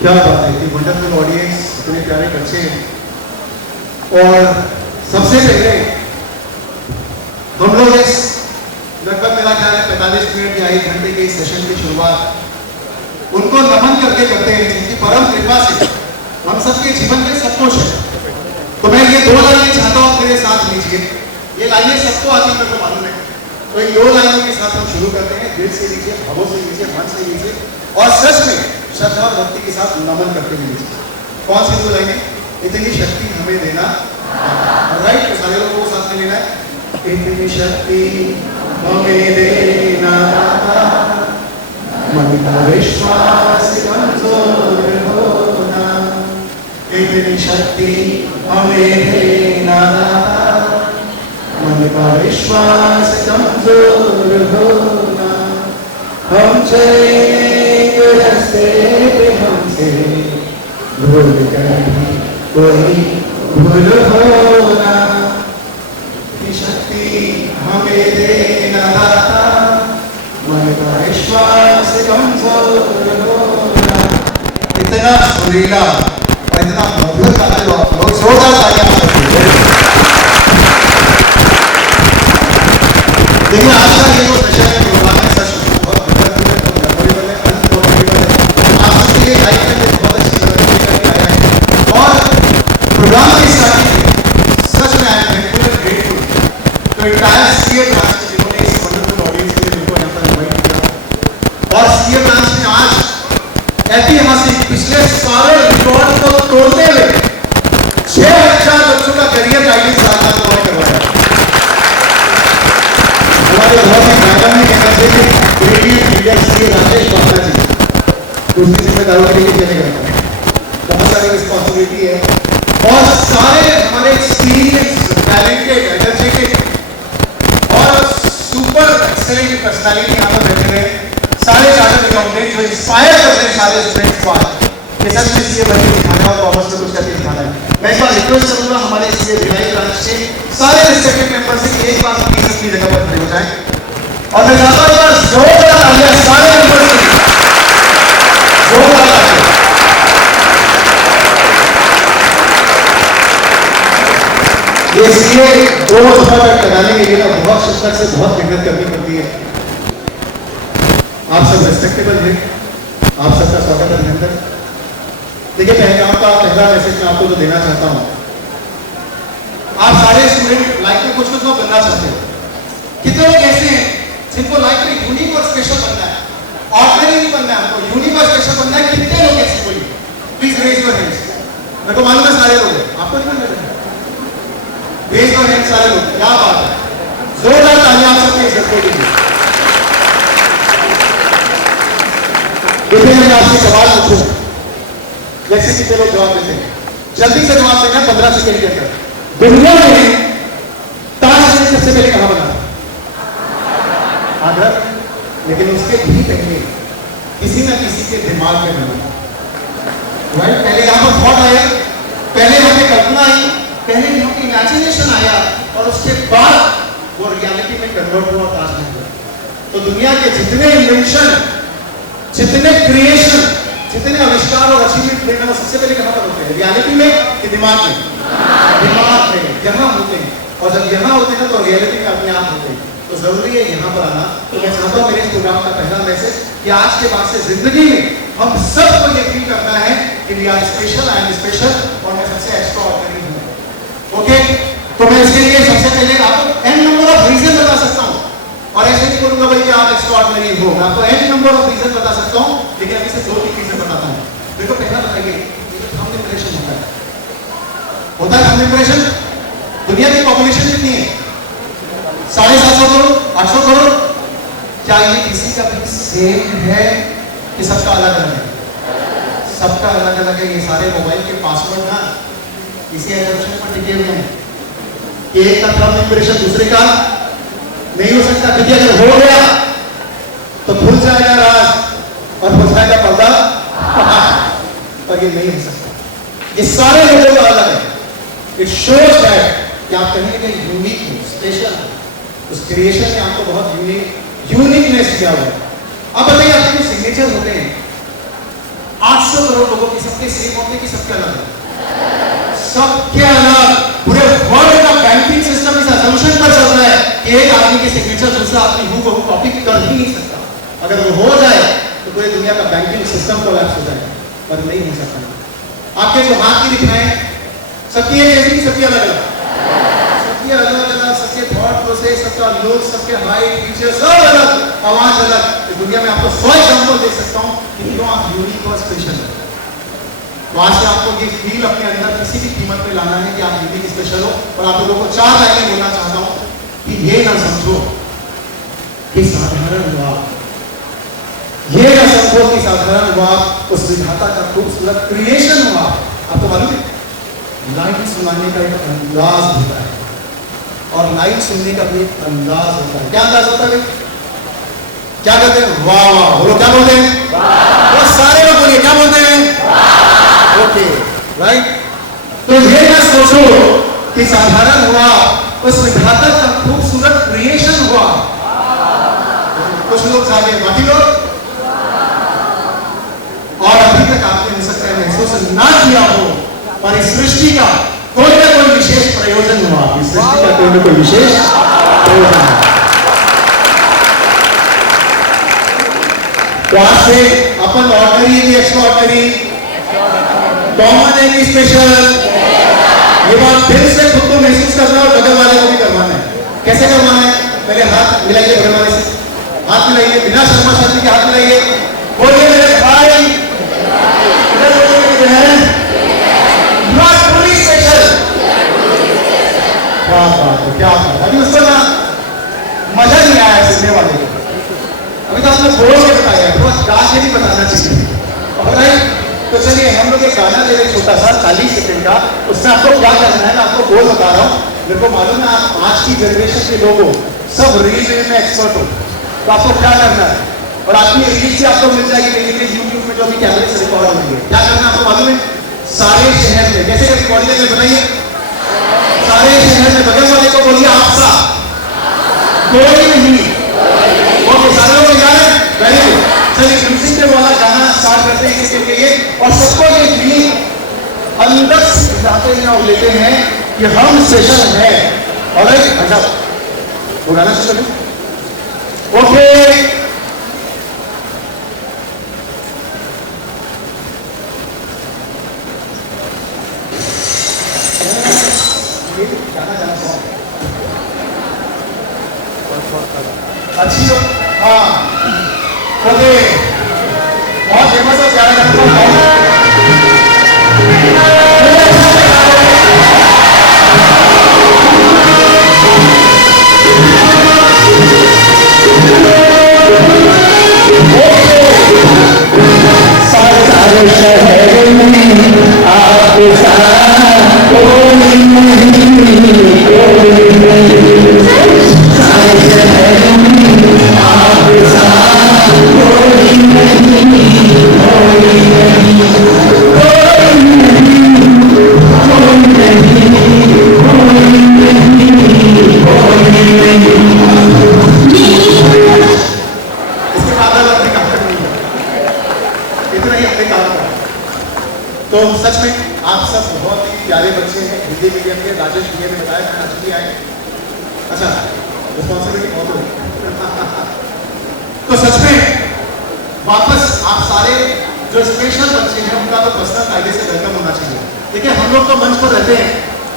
क्या बात है, इतनी वंडरफुल ऑडियंस, इतने प्यारे बच्चे। और सबसे पहले हम लोग इस लगभग मेरा ख्याल है 45 मिनट या 1 घंटे के इस सेशन की शुरुआत उनको नमन करके करते हैं जिनकी परम कृपा से हम सबके जीवन में सब कुछ है। तो मैं ये 2 लाइनें चाहता हूँ मेरे साथ लीजिए। ये लाइनें सबको आती है, मेरे को मालूम है। तो इन 2 लाइनों के साथ हम शुरू करते हैं। दिल से लीजिए, भावों से लीजिए, मन से लीजिए और सच में श्रद्धा और भक्ति के साथ नमन करते हुए लीजिए। कौन सी 2 लाइनें? इतनी शक्ति हमें देना, राइट? तो सारे लोगों को साथ में लेना है। इतनी शक्ति हमें देना, मन का विश्वास कमजोर होना। इतनी शक्ति हमें देना, मन का विश्वास कमजोर होना। हम चलेंगे रास्ते पे हमसे भूल कर कोई भूल होना। शक्ति हमें देना, मन का विश्वास कमजोर होना। इतना सुरीला और इतना मधुर गाना जो आप लोग जोरदार तालियां आप सबके लिए। देखिए आज का ये जो सेशन है प्रोग्राम है, सच में बहुत मेमोरेबल है, अनफॉरगेटेबल है। आप सबके लिए लाइफ में बहुत अच्छी जगह करके आया है और प्रोग्राम की स्टार्टिंग सच में I am thankful and grateful तो इंटायर सीए ब्रांच के जिन्होंने इस वंडरफुल ऑडियंस के लिए मेरे को यहाँ पर इन्वाइट किया। और सीए ब्रांच ने आज ऐतिहासिक पिछले सारे रिकॉर्ड को तोड़ते हुए 6000 बच्चों का करियर गाइडेंस प्रोवाइड करवाया। हमारे बहुत ही मैडम कहना चाहिए ब्रिलियंट लीडर सीए राजेश बाबा जी, दूसरी जिम्मेदारों के लिए चले गए, बहुत सारी रिस्पॉन्सिबिलिटी है और सारे हमारे एक्सपीरियंस, टैलेंटेड, एनर्जेटिक और सुपर एक्सेलेंट पर्सनालिटी यहाँ पर बैठे हुए सारे चार्टर्ड अकाउंटेंट जो इंस्पायर करते हैं सारे स्टूडेंट्स को आज ये सच में सीए बन के दिखाना है और कॉमर्स में कुछ करके दिखाना है। मैं एक बार रिक्वेस्ट करूंगा हमारे सीए भिलाई ब्रांच के सारे रिस्पेक्टेड मेंबर से कि एक बार प्लीज अपनी जगह पर खड़े हो जाएं और मैं चाहता हूं यार जोरदार तालियां सारे मेंबर्स के लिए, जोरदार तालियां। ये सीए 2 दफा तक लगाने के लिए ना बहुत शिद्दत से बहुत मेहनत करनी पड़ती है। आप सब रिस्पेक्टेबल हैं, आप सबका स्वागत है अभिनंदन। देखिए पहला मैसेज मैं आपको जो देना चाहता हूं, आप सारे स्टूडेंट लाइफ में कुछ तो बनना चाहते हो। कितने लोग ऐसे हैं जिनको लाइफ में यूनिक और स्पेशल बनना है, ऑर्डिनरी नहीं बनना है, हमको यूनिक और स्पेशल बनना है। कितने लोग ऐसे कोई प्लीज रेज योर हैंड्स। मेरे को मालूम है सारे लोग हैं, आपको नहीं मालूम? रेज योर हैंड्स सारे लोग, क्या बात है, जोरदार तालियां आप सबके इज्जत के लिए। देखिए मैं आपसे सवाल पूछूं, जैसे कितने लोग जवाब देते हैं, जल्दी से जवाब देना 15 सेकंड के अंदर। दुनिया में ताजमहल सबसे पहले कहां बना? आगरा। लेकिन उसके भी पहले किसी ना किसी के दिमाग में बना, राइट? पहले यहां पर थॉट आया, पहले यहाँ पे कल्पना आई, पहले यहाँ पे इमेजिनेशन आया और उसके बाद वो रियलिटी में कन्वर्ट हुआ ताजमहल। तो दुनिया के जितने इन्वेंशन, जितने क्रिएशन, जितने आविष्कार और अचीवमेंट देखना वो सबसे पहले कहां पर होते हैं? रियलिटी में कि दिमाग में? दिमाग में, यहाँ होते हैं। और जब यहाँ होते हैं ना तो रियलिटी में अपने आप होते हैं। तो जरूरी है यहाँ पर आना। तो मैं चाहता हूँ मेरे इस प्रोग्राम का पहला मैसेज कि आज के बाद से जिंदगी में हम सबको ये फील करना है कि we are special, I am special और मैं सबसे एक्स्ट्राऑर्डिनरी हूँ। ओके, तो मैं इसके लिए सबसे पहले आपको n नंबर ऑफ रीजन बता सकता हूँ और ऐसे नहीं बोलूंगा भाई कि आप एक्स्ट्राऑर्डिनरी हो, मैं आपको n नंबर ऑफ रीजन बता सकता हूँ, लेकिन अभी से 2-3 रीजन बताता हूँ। देखो पहला बताइए, थंब इंप्रेशन होता है थंब इंप्रेशन। दुनिया की पॉपुलेशन कितनी है? 750 करोड़, 800 करोड़। क्या ये किसी का भी सेम है कि सबका अलग अलग है? सबका अलग अलग है। ये सारे मोबाइल के पासवर्ड ना इसी एजम्पशन पर टिके हुए हैं कि एक का थंब इंप्रेशन दूसरे का नहीं हो सकता, क्योंकि अगर हो गया तो खुल जाएगा राज और हो जाएगा पर्दा, और ये नहीं हो सकता। ये सारे लोगों का अलग है। इट शोज दैट कि आप कहीं ना कहीं यूनिक हो, स्पेशल हो। उस क्रिएशन में आपको बहुत यूनिकनेस दिया हुआ है। अब बताइए आपके जो सिग्नेचर होते हैं 800 करोड़ लोगों की सबके सेम होते कि सबके अलग है? सबके अलग। पूरे वर्ल्ड का बैंकिंग सिस्टम इस असम्पशन पर चल रहा है कि एक आदमी की सिग्नेचर दूसरा आदमी हूँ को कॉपी कर ही नहीं सकता। अगर वो हो जाए तो पूरी दुनिया का बैंकिंग सिस्टम कोलैप्स हो जाएगा, पर नहीं हो सकता। आपके जो हाथ की दिख रहे हैं सबकी एक जैसी, सबकी अलग अलग, सबकी अलग अलग, सबके थॉट प्रोसेस, सबका लुक, सबके हाइट फीचर सब अलग, आवाज अलग। इस दुनिया में आपको 100 एग्जांपल दे सकता हूं कि क्यों आप यूनिक और स्पेशल है। तो आज से आपको ये फील अपने अंदर किसी भी कीमत में लाना है कि आप यूनिक स्पेशल हो। और आप लोगों को 4 लाइनें बोलना चाहता हूं कि ये ना समझो कि साधारण हुआ, ये ना समझो कि साधारण हुआ, उस विधाता का खूबसूरत क्रिएशन हुआ। आपको मालूम है लाइन सुनाने का एक अंदाज होता है और लाइन सुनने का भी एक अंदाज होता है। क्या अंदाज होता है? क्या कहते हैं? वाह वाह बोलो, क्या बोलते हैं? वो सारे लोग बोलिए, क्या बोलते हैं? Okay right. तो ये ना सोचो कि साधारण हुआ, उस विधाता का खूबसूरत क्रिएशन हुआ। कुछ लोग जागे, बाकी लोग और अभी तक आपने हो सकता है महसूस ना किया हो, पर इस सृष्टि का कोई ना कोई विशेष प्रयोजन हुआ। इस सृष्टि का कोई ना कोई विशेष प्रयोजन है। तो आज से अपन ऑर्डिनरी है, एक्स्ट्राऑर्डिनरी, कॉमन है कि स्पेशल, ये बात दिल से खुद को महसूस करना और बगल वाले को भी करवाना है। कैसे करवाना है? पहले हाथ मिलाइए बगल वाले से, हाथ मिलाइए, बिना शर्मा शर्मी के हाथ मिलाइए, बोलिए मेरे भाई, इधर बोलिए मेरी बहन, यू आर ट्रूली स्पेशल। क्या बात है, क्या बात है। अभी उसको ना मजा नहीं आया सुनने वाले को, अभी तो आपने बोल के बताया, थोड़ा गा के भी बताना चाहिए। और तो चलिए हम लोग एक गाना दे रहे छोटा सा 40 सेकंड का, उसमें आपको क्या करना है, मैं आपको बोल बता रहा हूँ। मेरे को मालूम है आप आज की जनरेशन के लोग हो, सब रील में एक्सपर्ट हो, तो आपको क्या करना है, और आपकी रील से आपको मिल जाएगी देखिए यूट्यूब में जो भी कैमरे से रिकॉर्ड होंगे। क्या करना है आपको मालूम है? सारे शहर में जैसे कैसे बॉडी में बनाइए, सारे शहर में बगल वाले को बोलिए आपसा कोई नहीं। ओके सारे लोग तैयार हैं? Very good. चलिए म्यूजिक पे वाला गाना स्टार्ट करते हैं इसके लिए, और सबको ये फीलिंग अंदर से जाते हैं और लेते हैं कि हम स्पेशल हैं। ऑलराइट, अच्छा वो गाना शुरू करें। ओके अच्छी हो, हाँ ओके, बहुत फेमस है, प्यारा गाना। सारे शहर में आपके साथ कोई नहीं, कोई नहीं, सारे शहर में आपके साथ कोई नहीं, कोई नहीं, कोई नहीं, कोई नहीं, कोई नहीं। इसके बाद अपने काम कर नहीं, इतना ही अपने काम कर। तो सच में आप सब बहुत ही प्यारे बच्चे हैं, हिंदी मीडियम के। राजेश भैया ने बताया खाना चुकी आए, अच्छा रिस्पॉन्सिबिलिटी बहुत हो। तो सच में वापस आप सारे जो स्पेशल बच्चे हैं उनका तो पर्सनल कायदे से वेलकम होना चाहिए। देखिए हम लोग तो मंच पर रहते हैं,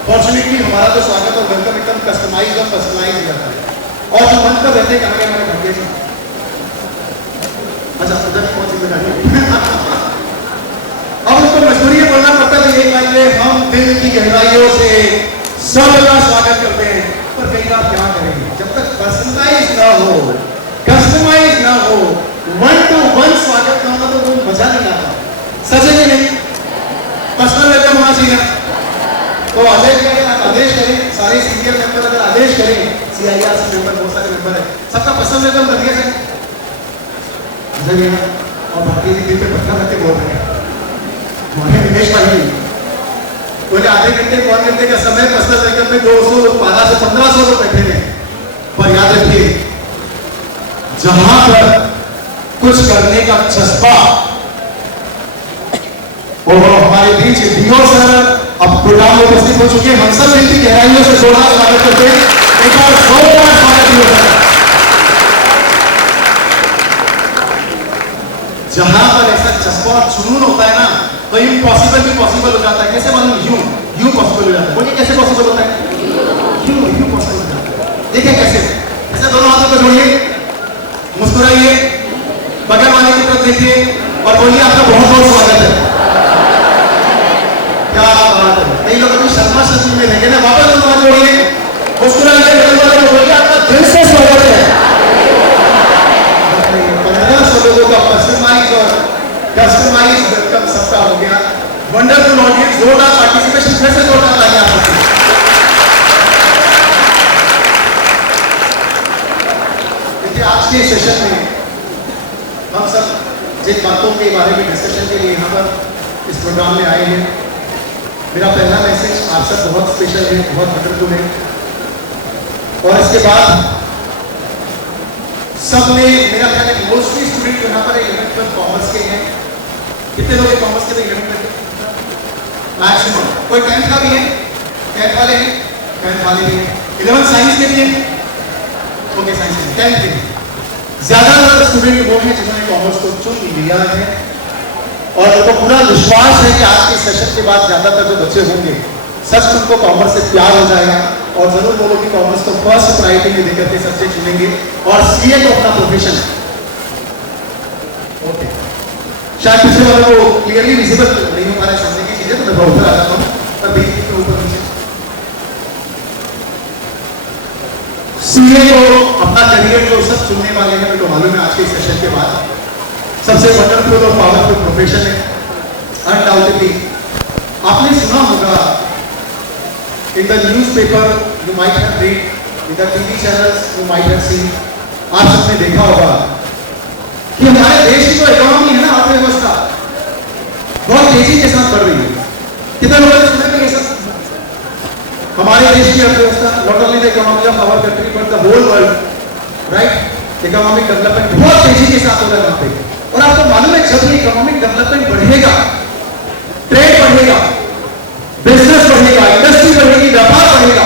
फॉर्चुनेटली हमारा तो स्वागत और वेलकम एकदम कस्टमाइज और पर्सनलाइज रहता है, और जो मंच पर रहते हैं कहाँ गए हमारे भाग्य जी, अच्छा उधर बहुत जिम्मेदारी अब उनको मजबूरी बोलना पड़ता है। एक लाइन में हम दिल की गहराइयों से सबका स्वागत करते हैं, पर कई बार क्या करेंगे जब तक पर्सनलाइज ना हो, कस्टमाइज ना हो, 1-to-1 स्वागत ना हो तो वो मजा नहीं आता। सच है कि नहीं? पर्सनल वेलकम होना चाहिए। तो आदेश करें, आदेश करें, सारे सीनियर मेंबर अगर आदेश करें, CIR से मेंबर बहुत सारे मेंबर है, सबका पर्सनल वेलकम कर दिया जाए। और बाकी दिल पे पत्थर रखते बोल रहे हैं हमारे दिनेश भाई, बोले आधे घंटे पौन घंटे का समय पर्सनल वेलकम में 200 1200 से 1500 लोग बैठे थे। पर याद रखिए जहां पर कुछ करने का जज्बा वो हमारे बीच डीओ सर अब प्रोग्राम में उपस्थित हो चुके हैं। हम सब इनकी गहराइयों से जोरदार स्वागत करते हैं। एक बार जोरदार स्वागत डीओ सर। जहां पर ऐसा जज्बा और जुनून होता है ना, तो इम्पॉसिबल भी पॉसिबल हो जाता है। कैसे मालूम? यूं पॉसिबल हो जाता है। बोलिए कैसे पॉसिबल होता है? यूं पॉसिबल हो जाता है। देखिए कैसे, ऐसे दोनों हाथों को जोड़िए, मुस्कुराइए, बगल वाले की तरफ देखिए और बोलिए आपका बहुत बहुत स्वागत है। क्या बात है। कई लोग अभी शर्मा शर्मी में रहेंगे ना, वापस दोनों हाथ जोड़िए, मुस्कुराइए, बगल वाले को बोलिए आपका दिल से स्वागत है। 1500 लोगों का कस्टमाइज और कस्टमाइज वेलकम सबका हो गया। वंडरफुल ऑडियंस, जोरदार पार्टिसिपेशन, फिर से जोरदार तालियां आपको। देखिए आज के सेशन में हम सब जिन बातों के बारे में डिस्कशन के लिए यहाँ पर इस प्रोग्राम में आए हैं, मेरा पहला मैसेज आप सब बहुत स्पेशल है, बहुत वंडरफुल है। और इसके बाद सबने मेरा ख्याल है मोस्टली स्टूडेंट यहाँ पर 11th कॉमर्स के हैं। कितने लोग कॉमर्स के 11th में? मैक्सिमम। कोई 10th का भी है? 10th वाले हैं? 10th वाले भी हैं। 11th साइंस के भी हैं? ओके साइंस के 10th के ज्यादातर स्टूडेंट वो हैं जिन्होंने कॉमर्स को चुन लिया है और उनको पूरा विश्वास है कि आज के सेशन के बाद ज्यादातर जो बच्चे होंगे सच उनको कॉमर्स से प्यार हो जाएगा और जरूर वो लोग कॉमर्स को फर्स्ट प्रायोरिटी में देकर के सब्जेक्ट चुनेंगे और सीए को अपना प्रोफेशन। ओके, शायद पिछले वाले को क्लियरली विजिबल नहीं हो पा रहा है सामने की चीजें, तो मैं ऊपर आ जाता हूँ पर बीच के ऊपर नीचे। सीए को अपना करियर जो सब चुनने वाले हैं, तो मालूम है आज के सेशन के बाद सबसे वंडरफुल और पावरफुल प्रोफेशन है अनडाउटेडली। आपने सुना होगा in the newspaper you might have read, in the TV channels you might have seen, आप सबने देखा होगा कि हमारे देश की जो इकोनॉमी है ना, अर्थव्यवस्था बहुत तेजी के साथ बढ़ रही है। कितने लोगों ने सुना है ये सब? हमारे देश की अर्थव्यवस्था, not only the economy of our country but the whole world, right, economic development बहुत तेजी के साथ हो रहा है वहां पे। और आपको मालूम है जब ये इकोनॉमिक डेवलपमेंट बढ़ेगा, ट्रेड बढ़ेगा, बिजनेस बढ़ेगा, इंडस्ट्री बढ़ेगी, व्यापार बढ़ेगा,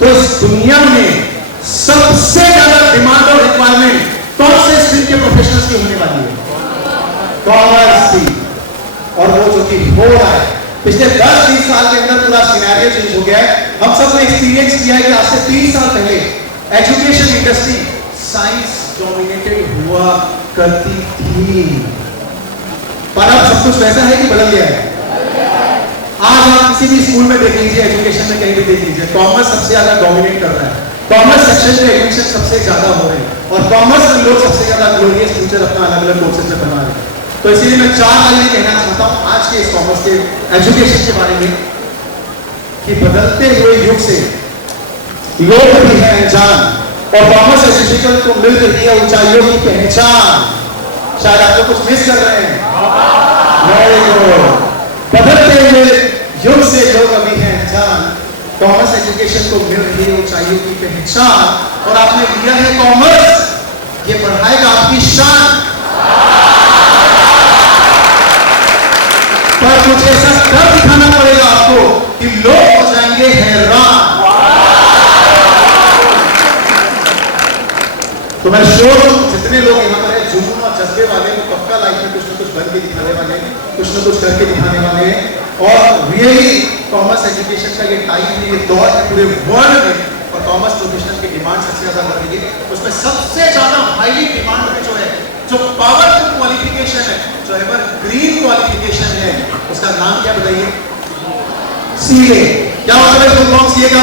तो इस दुनिया में सबसे ज्यादा डिमांड और रिक्वायरमेंट कौन से स्ट्रीम के प्रोफेशनल्स की होने वाली है? कॉमर्स की। और वो जो कि हो रहा है पिछले 10-20 साल के अंदर पूरा सिनेरियो चेंज हो गया है। हम सब ने एक्सपीरियंस किया है कि आज से 30 साल पहले एजुकेशन इंडस्ट्री साइंस डोमिनेटेड हुआ करती थी, पर अब सब कुछ वैसा है कि बदल गया है। आज आप किसी भी स्कूल में देख लीजिए, एजुकेशन में कहीं भी देख लीजिए, कॉमर्स सबसे ज्यादा डोमिनेट कर रहा है। कॉमर्स सेक्शन में एडमिशन सबसे ज्यादा हो रहे हैं और कॉमर्स में लोग सबसे ज्यादा ग्लोरियस फ्यूचर अपना अलग अलग कोर्सेज में बना रहे हैं। तो इसीलिए मैं 4 लाइनें कहना चाहता हूं आज के इस कॉमर्स के एजुकेशन के बारे में कि बदलते हुए युग से लोग भी हैं अनजान और कॉमर्स एजुकेशन को मिल रही है ऊंचाइयों की पहचान। शायद आप लोग कुछ मिस कर रहे हैं। बदलते हुए युग से लोग अभी हैं अनजान, कॉमर्स एजुकेशन को मिल रही है ऊंचाइयों की पहचान और आपने लिया है कॉमर्स, ये बढ़ाएगा आपकी शान। पर कुछ ऐसा कर दिखाना पड़ेगा आपको कि लोग हो जाएंगे हैरान। तो मैं श्योर हूं जितने लोग यहाँ पर है जुनून और जज्बे वाले, वो पक्का लाइफ में कुछ ना कुछ बन के दिखाने वाले हैं, कुछ ना कुछ करके दिखाने वाले हैं। और रियली कॉमर्स एजुकेशन का ये टाइम है, ये दौर है पूरे वर्ल्ड में और कॉमर्स प्रोफेशनल की डिमांड सबसे ज्यादा बढ़ रही है। उसमें सबसे ज्यादा हाईली डिमांड में जो है, जो पावरफुल क्वालिफिकेशन है, जो एवर ग्रीन क्वालिफिकेशन है, उसका नाम क्या बताइए? सीए। क्या मतलब है फुल फॉर्म सीए का?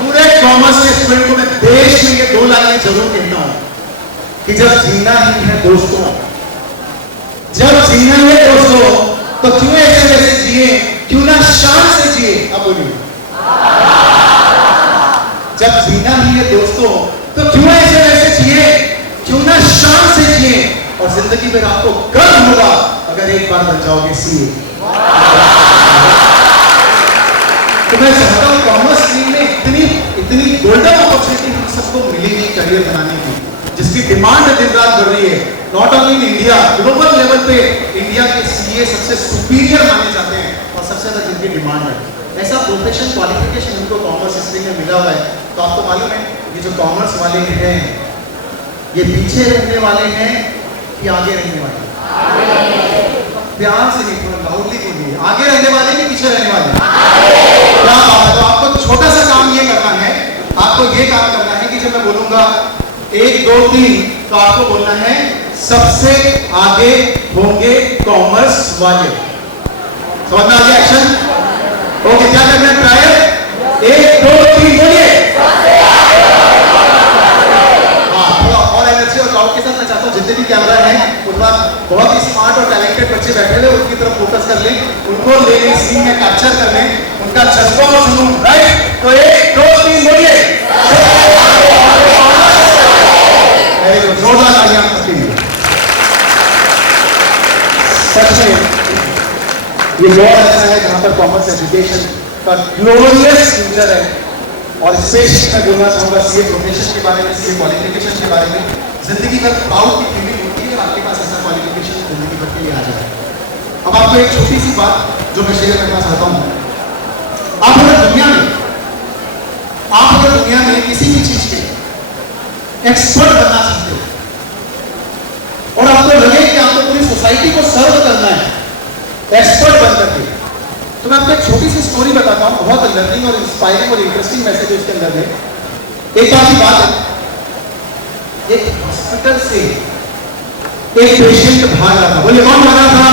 पूरे कॉमर्स के स्टूडेंट को मैं देश में ये 2 लाइनें जरूर कहता हूं कि जब जीना ही है दोस्तों, जब जीना है दोस्तों, तो क्यों ऐसे वैसे जिए, क्यों ना शान से जिए। अब बोलिए, जब जीना ही है दोस्तों तो क्यों ऐसे वैसे जिए, क्यों ना शान से जिए और जिंदगी में आपको गर्व होगा अगर एक बार बन जाओगे सीए। तो मैं चाहता हूं कॉमर्स स्ट्रीम में इतनी गोल्डन अपॉर्चुनिटी हम सबको मिलेगी करियर बनाने की, जिसकी डिमांड दिन रात बढ़ रही है, not only in India, global level पे इंडिया के ये सबसे सुपीरियर माने जाते हैं और सबसे ज्यादा जिनकी डिमांड है। ऐसा प्रोफेशन क्वालिफिकेशन उनको कॉमर्स हिस्ट्री में मिला हुआ है। तो आपको मालूम है ये जो कॉमर्स वाले हैं ये पीछे रहने वाले हैं कि आगे रहने वाले? प्यार से नहीं, थोड़ा लाउडली बोलिए, आगे रहने वाले कि पीछे रहने वाले? क्या बात है। तो आपको छोटा सा काम ये करना है, आपको ये काम करना है कि जब मैं बोलूंगा 1 2 3 तो आपको बोलना है सबसे आगे होंगे कॉमर्स वाले। समझ में आ गया? एक्शन। ओके, क्या करना है? ट्रायल 1 2 3 बोलिए। हाँ, थोड़ा और एनर्जी और क्राउड के साथ मैं चाहता हूँ जितने भी कैमरा हैं उतना बहुत ही स्मार्ट और टैलेंटेड बच्चे बैठे हुए उनकी तरफ फोकस कर लें, उनको ले लें, सीन में कैप्चर कर लें, उनका जज्बा और जुनून। राइट, तो 1 2 3 बोलिए। जोरदार तालियां आपके लिए। सच में ये बहुत अच्छा है जहां पर कॉमर्स एजुकेशन का ग्लोरियस फ्यूचर है। और स्पेशली मैं बोलना चाहूंगा सीए प्रोफेशन के बारे में, सीए क्वालिफिकेशन के बारे में। जिंदगी भर प्राउड की फीलिंग होती है और आपके पास ऐसा क्वालिफिकेशन जिंदगी भर के लिए आ जाए। अब आपको एक छोटी सी बात जो मैं शेयर करना चाहता हूं, आप अगर दुनिया में किसी भी चीज के एक्सपर्ट बनना चाहते हो और आपको लगे कि आपको पूरी सोसाइटी को सर्व करना है एक्सपर्ट बन करके, तो मैं आपको एक छोटी सी स्टोरी बताता हूं। बहुत लर्निंग और इंस्पायरिंग और इंटरेस्टिंग मैसेज उसके अंदर है। एक बार की बात है, एक हॉस्पिटल से एक पेशेंट भाग रहा था। बोलिए कौन भाग रहा था?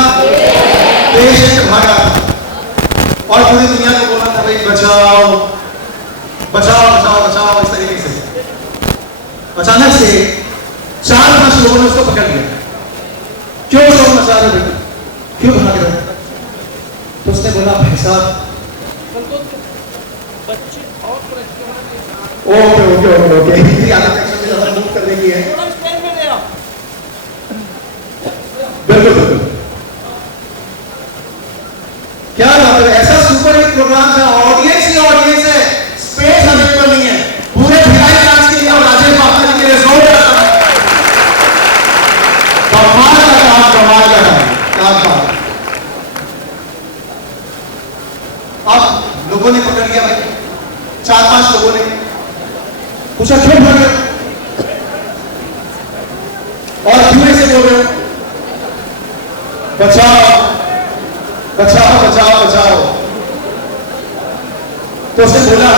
पेशेंट भाग रहा था और पूरी दुनिया को बोलना था भाई बचाओ बचाओ बचाओ बचाओ, इस तरीके से। अचानक से 4-5 लोगों ने उसको पकड़ लिया। क्यों शोर मचा रहे बेटे, क्यों भाग रहे? तो उसने बोला भाई साहब, okay okay okay okay, Hindi आदत एक्शन में ज्यादा मूव करने की है। बिल्कुल बिल्कुल, क्या बात है। ऐसा सुपर हिट प्रोग्राम था, ऑडियंस ही ऑडियंस है, स्पेस अवेलेबल नहीं है। पूरे भिलाई डांस के लिए और राजेश बाबा जी के लिए जोर लगाना। कमाल का काम, कमाल का काम, क्या बात। अब लोगों ने पकड़ लिया भाई, 4-5 लोगों ने पूछा क्यों भाग रहे और क्यों ऐसे बोल रहे हो? बचाओ बचाओ बचाओ बचाओ। तो उसने बोला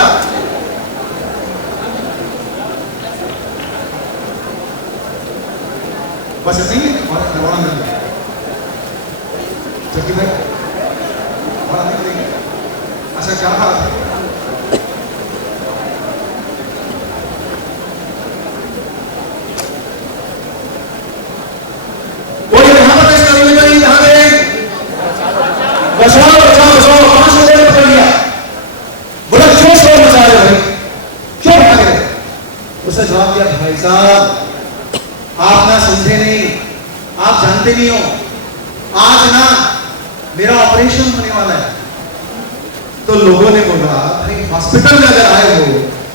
बस ऐसे ही और जबकि भाई और आने देंगे। अच्छा क्या बात है। बचाओ बचाओ बचाओ, 5 लोगों ने पकड़ लिया। बोला क्यों शोर मचा रहे हो भाई, क्यों भाग रहे? उसने जवाब दिया भाई साहब आप ना समझे नहीं, आप जानते नहीं हो, आज ना मेरा ऑपरेशन होने वाला है। तो लोगों ने बोला भाई हॉस्पिटल में अगर आए हो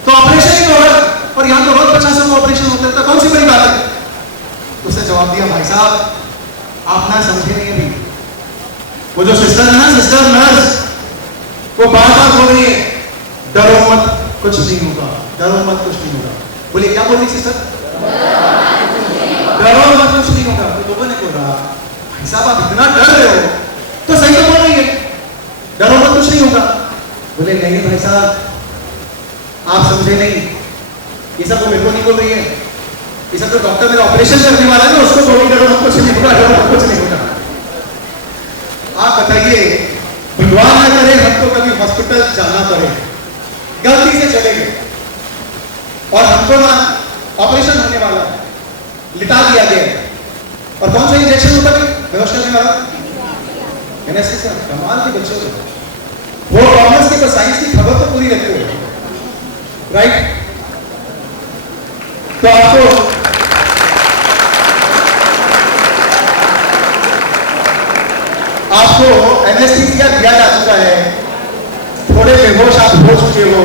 तो ऑपरेशन ही होगा, और यहां तो रोज 50 का ऑपरेशन होता है, तो कौन सी बड़ी बात है? उसने जवाब दिया भाई साहब आप ना समझे नहीं अभी। वो जो सिस्टर है ना, सिस्टर नर्स, वो बार-बार बोल रही है डरो मत कुछ नहीं होगा, डरो मत कुछ नहीं होगा। बोलिए क्या बोल रही सिस्टर? डरो मत कुछ नहीं होगा। तो लोगों ने बोला भाई साहब आप इतना डर रहे हो तो सही तो बोल रही है, डरो मत कुछ नहीं होगा। बोले नहीं भाई साहब आप समझे नहीं, ये सब तो मेरे को नहीं बोल रही है, ये सब तो डॉक्टर मेरा ऑपरेशन करने वाला है ना, उसको बोली डरो मत कुछ नहीं होगा, डरो मत कुछ नहीं होगा। आप बताइए भगवान न करे हमको कभी हॉस्पिटल जाना पड़े, गलती से चले गए और हमको ना ऑपरेशन होने वाला है, लिटा दिया गया, और कौन सा इंजेक्शन होता है बेहोश करने वाला? एनेस्थीसिया। कमाल के बच्चे हो, वो कॉमर्स के साइंस की खबर तो पूरी रहती है, राइट? तो आपको एनेस्थीसिया दिया जा चुका है, थोड़े बेहोश आप हो चुके हो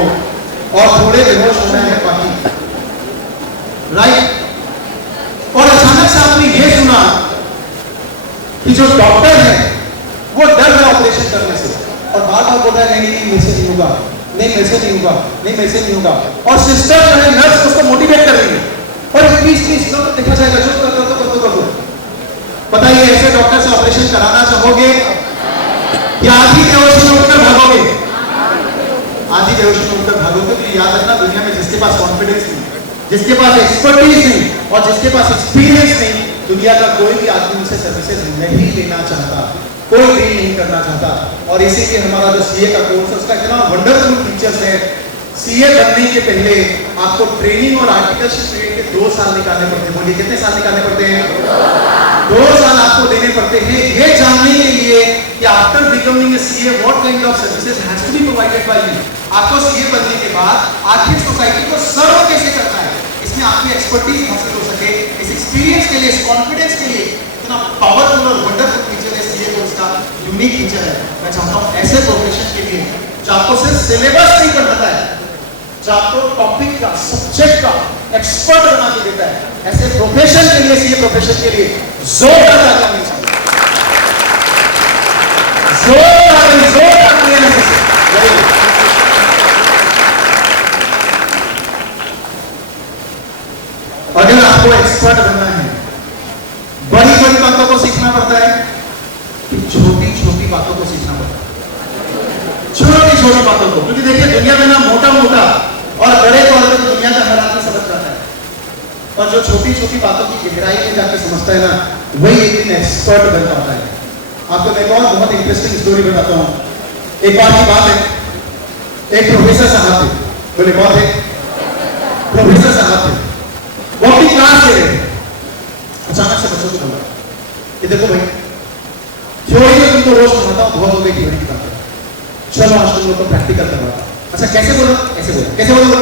और थोड़े बेहोश होना है बाकी, राइट? और अचानक से आपने ये सुना कि जो डॉक्टर है ऑपरेशन करने से, और बार बार बोल रहा है नहीं मेरे से नहीं होगा, नहीं मेरे से नहीं होगा, नहीं मेरे से नहीं होगा, और सिस्टर जो है नर्स उसको मोटिवेट कर रही है, और प्लीज प्लीज देखा जाएगा, जो कर दो। बताइए ऐसे डॉक्टर से ऑपरेशन कराना चाहोगे या आधी बेहोशी में उठकर भागोगे? आधी बेहोशी में उठकर भागोगे। तो याद रखना, दुनिया में जिसके पास कॉन्फिडेंस नहीं, जिसके पास एक्सपर्टीज नहीं और जिसके पास एक्सपीरियंस नहीं, दुनिया का कोई भी आदमी उनसे सर्विसेज नहीं लेना चाहता, कोई डील नहीं करना चाहता। और इसीलिए हमारा जो सीए का कोर्स है उसका इतना वंडरफुल फीचर्स है। सीए बनने के पहले आपको ट्रेनिंग और आर्टिकलशिप पीरियड के 2 साल निकालने पड़ते हैं। बोलिए कितने साल निकालने पड़ते हैं? 2 साल आपको देने पड़ते हैं ये जानने के लिए कि after becoming a CA what kind of services has to be provided by you. आपको सीए बनने के बाद आखिर सोसाइटी को सर्व कैसे करना है, इसमें आपकी एक्सपर्टीज हासिल हो सके, इस एक्सपीरियंस के लिए, इस कॉन्फिडेंस के लिए इतना पावरफुल और वंडरफुल फीचर है सीए कोर्स का, यूनिक फीचर है। मैं चाहता हूं ऐसे प्रोफेशन के लिए जो आपको सिर्फ सिलेबस नहीं पढ़ाता है, जो आपको टॉपिक का, सब्जेक्ट का एक्सपर्ट बना के देता है, ऐसे प्रोफेशन के लिए, सीए प्रोफेशन के लिए जोरदार तालियां मिलनी चाहिए। अगर आपको एक्सपर्ट बनना है, बड़ी बड़ी बातों को सीखना पड़ता है, छोटी छोटी बातों को सीखना पड़ता है, छोटी छोटी बातों को। क्योंकि देखिए दुनिया में ना मोटा मोटा और बड़े तौर पर दुनिया का हर आदमी समझ जाता है, और जो छोटी छोटी बातों की गहराई में जाकर समझता है ना, वही एक दिन एक्सपर्ट बन पाता है। आपको मैं बहुत इंटरेस्टिंग स्टोरी बताता हूँ। एक बार की बात है, एक प्रोफेसर साहब थे, बोले कौन थे? प्रोफेसर साहब थे, वो अपनी क्लास ले रहे थे। अचानक से बच्चों को बोला, ये देखो भाई, थ्योरी में तुमको रोज पढ़ाता हूँ, बहुत हो गई थ्योरी की बात, चलो आज तुम लोग को प्रैक्टिकल करवाता। अच्छा कैसे बोलो? ऐसे बोलो, कैसे बोलो?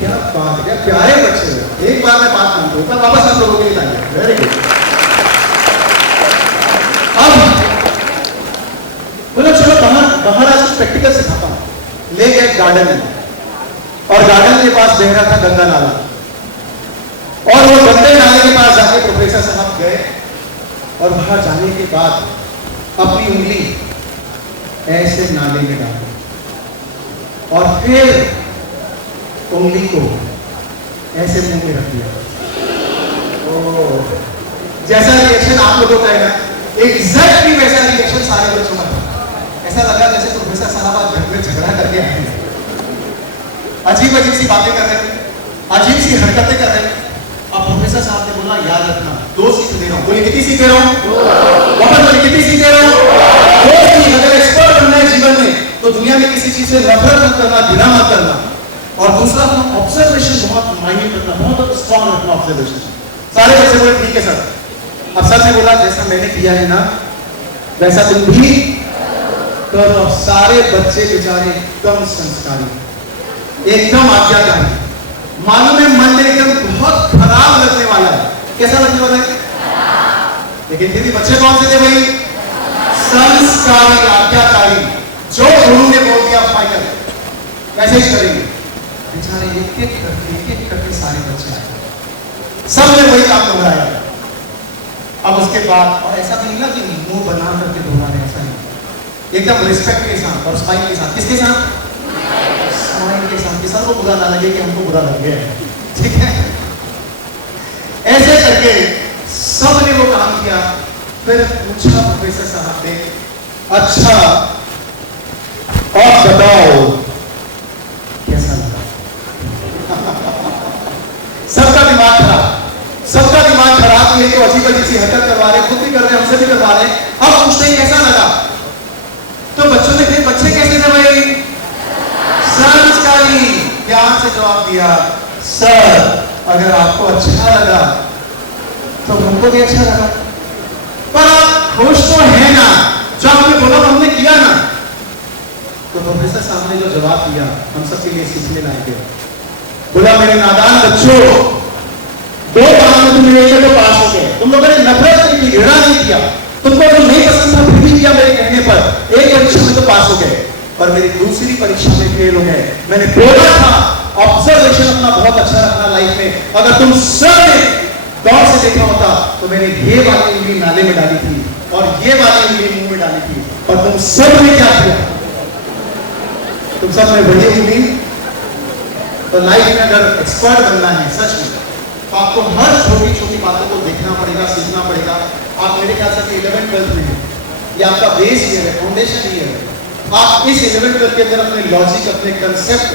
क्या बात है, क्या प्यारे बच्चे हो। एक बार मैं बात मानता हूँ, कल वापस आप लोगों के लिए लाइए। Very good. अब बोलो चलो बाहर आज प्रैक्टिकल सिखाता हूँ। ले गए गार्डन में, और गार्डन के पास बह रहा था गंगा नाला, और वो गंदे नाले के पास जाके प्रोफेसर साहब गए, और वहां जाने के बाद अपनी उंगली ऐसे नाले में डाली, और फिर उंगली को ऐसे मुंह में रख दिया। जैसा रिएक्शन आप लोगों का है ना, एग्जैक्टली वैसा रिएक्शन सारे बच्चों का था। ऐसा लगा जैसे प्रोफेसर साहब आज घर में झगड़ा करके आए हैं, अजीब अजीब सी बातें कर रहे हैं, अजीब सी हरकतें कर रहे हैं। अब प्रोफेसर साहब ने बोला याद रखना 2 सीख दे रहा हूं। बोलिए कितनी सीख दे रहा हूं? वापस बोलिए कितनी सीख दे रहा हूं? 2 सीख। अगर एक्सपर्ट बनना है जीवन में तो दुनिया में किसी चीज से नफरत मत करना, घृणा मत करना, और दूसरा अपना ऑब्जर्वेशन बहुत माइन्यूट रखना, बहुत स्ट्रॉन्ग रखना ऑब्जर्वेशन। सारे बच्चे बोले ठीक है सर। अब सर ने बोला जैसा मैंने किया है ना वैसा तुम भी करो। अब सारे बच्चे बेचारे एकदम संस्कारी, एकदम आज्ञाकारी, मालूम है मन में एकदम बहुत खराब लगने वाला है। कैसा लगने वाला है? लेकिन फिर भी बच्चे कौन से थे भाई? संस्कारी, आज्ञाकारी। जो गुरु ने बोल दिया फाइनल वैसे ही करेंगे। बेचारे एक एक करके सारे बच्चे आए, सबने वही काम दोहराया। अब उसके बाद, और ऐसा नहीं ना कि मुंह बना करके दोहरा रहे, ऐसा नहीं, एकदम रिस्पेक्ट के साथ और स्माइल के साथ। किसके साथ? स्माइल के साथ, कि सर को बुरा ना लगे कि हमको बुरा लग गया है, ठीक है। ऐसे करके सबने वो काम किया। फिर पूछा प्रोफेसर साहब ने, अच्छा और बताओ कैसा लगा? सबका दिमाग खराब, सबका दिमाग खराब। ये तो अजीब अजीब सी हरकत करवा रहे, खुद भी कर रहे, हमसे भी करवा रहे। अब पूछते हैं कैसा लगा? तो बच्चों ने, फिर बच्चे कैसे थे भाई? संस्कारी। ध्यान से जवाब दिया, सर अगर आपको अच्छा लगा तो हमको भी अच्छा लगा, पर आप खुश तो है ना? जो आपने बोला हमने किया ना। तो प्रोफेसर साहब ने जो जवाब दिया हम सबके लिए सीखने लायक है। बोला मेरे नादान बच्चों, 2 बार में तुम मेरे तो पास हो गए, तुम लोगों ने नफरत नहीं की, घृणा नहीं किया, तुमको जो नहीं पसंद था फिर भी किया मेरे कहने पर। एक परीक्षा में तो पास हो गए, और मेरी दूसरी परीक्षा में फेल हो गए। मैंने बोला था ऑब्जर्वेशन अपना बहुत अच्छा रखना लाइफ में। अगर तुम सब ने गौर से देखा होता तो मैंने ये वाली उंगली नाले में डाली थी, और ये वाली उंगली मुंह में डाली थी, और तुम सब ने क्या किया? तुम सब ने वही उंगली। तो लाइफ में अगर एक्सपर्ट बनना है सच में, तो आपको हर छोटी छोटी बातों को देखना पड़ेगा, सीखना पड़ेगा। आप मेरे ख्याल से 11th-12th में हैं, ये आपका बेस ईयर है, फाउंडेशन ईयर है। आप इस 11th-12th के अंदर अपने लॉजिक, अपने कंसेप्ट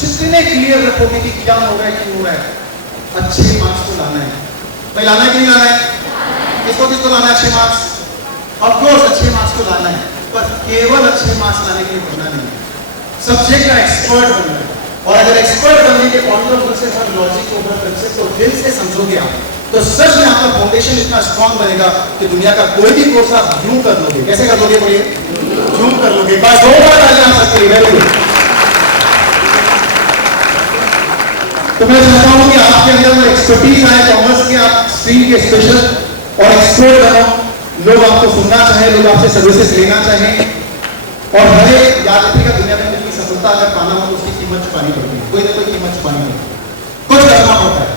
जितने क्लियर रखोगे कि क्या हो रहा है, क्यों हो रहा है, अच्छे मार्क्स को लाना है। भाई लाना है कि नहीं लाना है? किसको किसको लाना है अच्छे मार्क्स? ऑफकोर्स अच्छे मार्क्स को लाना है, पर केवल अच्छे मार्क्स लाने के लिए पढ़ना नहीं है, सब्जेक्ट का एक्सपर्ट बनना है। और अगर एक्सपर्ट बनने के पॉइंट ऑफ व्यू से हर लॉजिक को, हर कंसेप्ट को दिल से समझोगे आप, तो सच में आपका फाउंडेशन इतना स्ट्रांग बनेगा कि दुनिया का कोई भी कोर्स आप यूं कर लोगे। कैसे कर लोगे? बोलिए, यूं कर लोगे। बस 2 बार आ जा सकते हैं। तो मैं चाहता हूं कि आपके अंदर वो एक्सपर्टीज आए, कॉमर्स के आप स्ट्रीम के स्पेशल और एक्सपर्ट बनो, लोग आपको सुनना चाहे, लोग आपसे सर्विसेज लेना चाहें। और हर एक याद रखिएगा, दुनिया में कोई सफलता अगर पाना हो तो उसकी कीमत चुकानी पड़ती है, कोई ना कोई कीमत चुकानी पड़ती है, कुछ करना पड़ता है।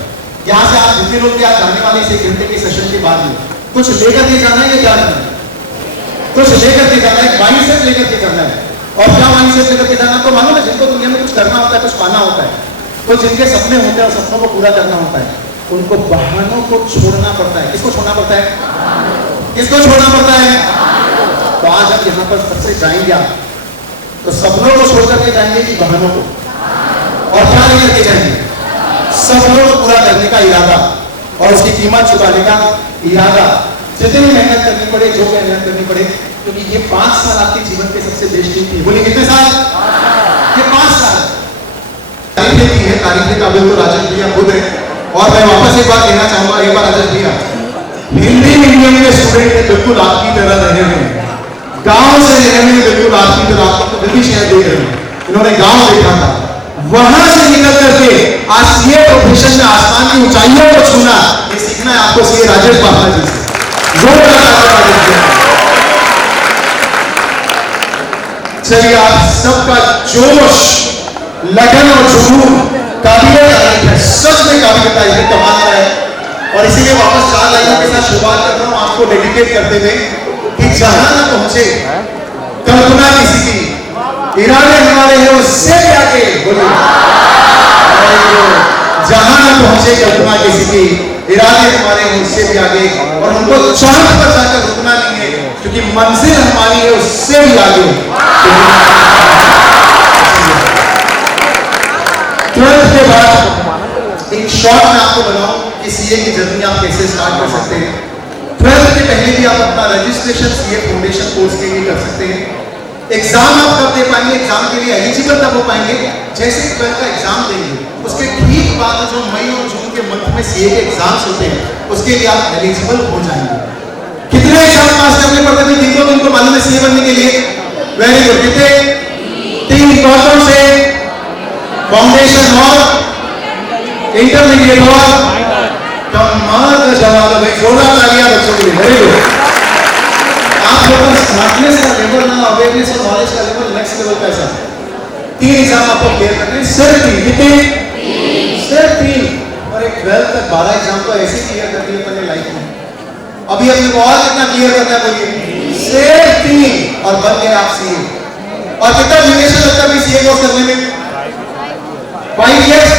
यहाँ से आप जितने लोग आप जाने वाले इस 1 घंटे के सेशन के बाद में कुछ लेकर के जाना है या क्या करना है? कुछ लेकर के जाना है, माइंडसेट लेकर के जाना है। और क्या माइंडसेट लेकर के जाना? तो मालूम है, जिनको दुनिया में कुछ करना होता है, कुछ पाना होता है, तो जिनके सपने होते हैं और सपनों को पूरा करना होता है, उनको बहानों को छोड़ना पड़ता है। किसको छोड़ना पड़ता है? किसको छोड़ना पड़ता है? तो आज हम यहाँ पर सबसे जाएंगे आप, तो सपनों को छोड़ करके जाएंगे कि बहानों को? और क्या लेकर के जाएंगे? सपनों को पूरा करने का इरादा और उसकी कीमत चुकाने का इरादा। जितनी मेहनत करनी पड़े, जो मेहनत करनी पड़े, क्योंकि ये 5 साल आपके जीवन के सबसे बेस्ट कीमती है। बोलिए कितने साल? ये 5 साल। तारीफें की है, तारीफें काबिल तो राजेश भैया खुद है। और मैं वापस एक बार कहना चाहूंगा, एक बार राजेश भैया, हिंदी मीडियम के स्टूडेंट है, बिल्कुल आपकी तरह रहे हैं, गांव से रहे हैं, बिल्कुल आपकी तरह। आपको तो दिल्ली शहर देख रहे हैं, इन्होंने गांव देखा था, वहां से निकल करके आज सीए प्रोफेशन में आसमान की ऊंचाइयों को छूना, ये सीखना है आपको सीए राजेश बाबा जी से। चलिए, आप सबका जोश, लगन और जुनून काबिल तारीफ है, सच में काबिल तारीफ है, कमाल का है। और इसीलिए वापस 4 लाइनों के साथ शुरुआत कर रहा हूं आपको डेडिकेट करते हुए कि जहां ना पहुंचे कल्पना किसी की, इरादे हमारे हैं उससे भी आगे। बोलिए, जहां ना पहुंचे कल्पना किसी की, इरादे हमारे हैं उससे भी आगे। और हमको चांद पर जाकर रुकना नहीं है, क्योंकि मंजिल हमारी है उससे भी आगे। 12th के बाद एक शॉर्ट में आपको बनाऊं कि सीए की जर्नी आप कैसे स्टार्ट कर सकते हैं। 12th के पहले भी आप अपना रजिस्ट्रेशन सीए फाउंडेशन कोर्स के लिए कर सकते हैं। एग्जाम आप कब दे पाएंगे? एग्जाम के लिए एलिजिबल तब हो पाएंगे जैसे 12th का एग्जाम देंगे, उसके ठीक बाद जो मई और जून के मंथ में सीए के एग्जाम्स होते हैं, उसके लिए आप एलिजिबल हो जाएंगे। कितने एग्जाम पास करने पड़ते थे जिनको मालूम है सीए बनने के लिए? Very good. कितने? 3। कौन से? फाउंडेशन और इंटरमीडिएट और कमाल का जवाब है भाई, जोरदार तालियां बच्चों के लिए। Very good. आप लोगों का स्मार्टनेस का लेवल ना, अवेयरनेस और नॉलेज का लेवल नेक्स्ट लेवल का ऐसा। 3 एग्जाम आपको क्लियर करने हैं, सिर्फ 3। कितने? सिर्फ 3। और एक 12th तक 12 एग्जाम तो ऐसे क्लियर कर दिए अपने लाइफ में। अभी अपने को और कितना क्लियर करना है? बोलिए, सिर्फ 3 और बन गए आप सीए। और कितना ड्यूरेशन लगता है सीए कोर्स करने में? 5 years।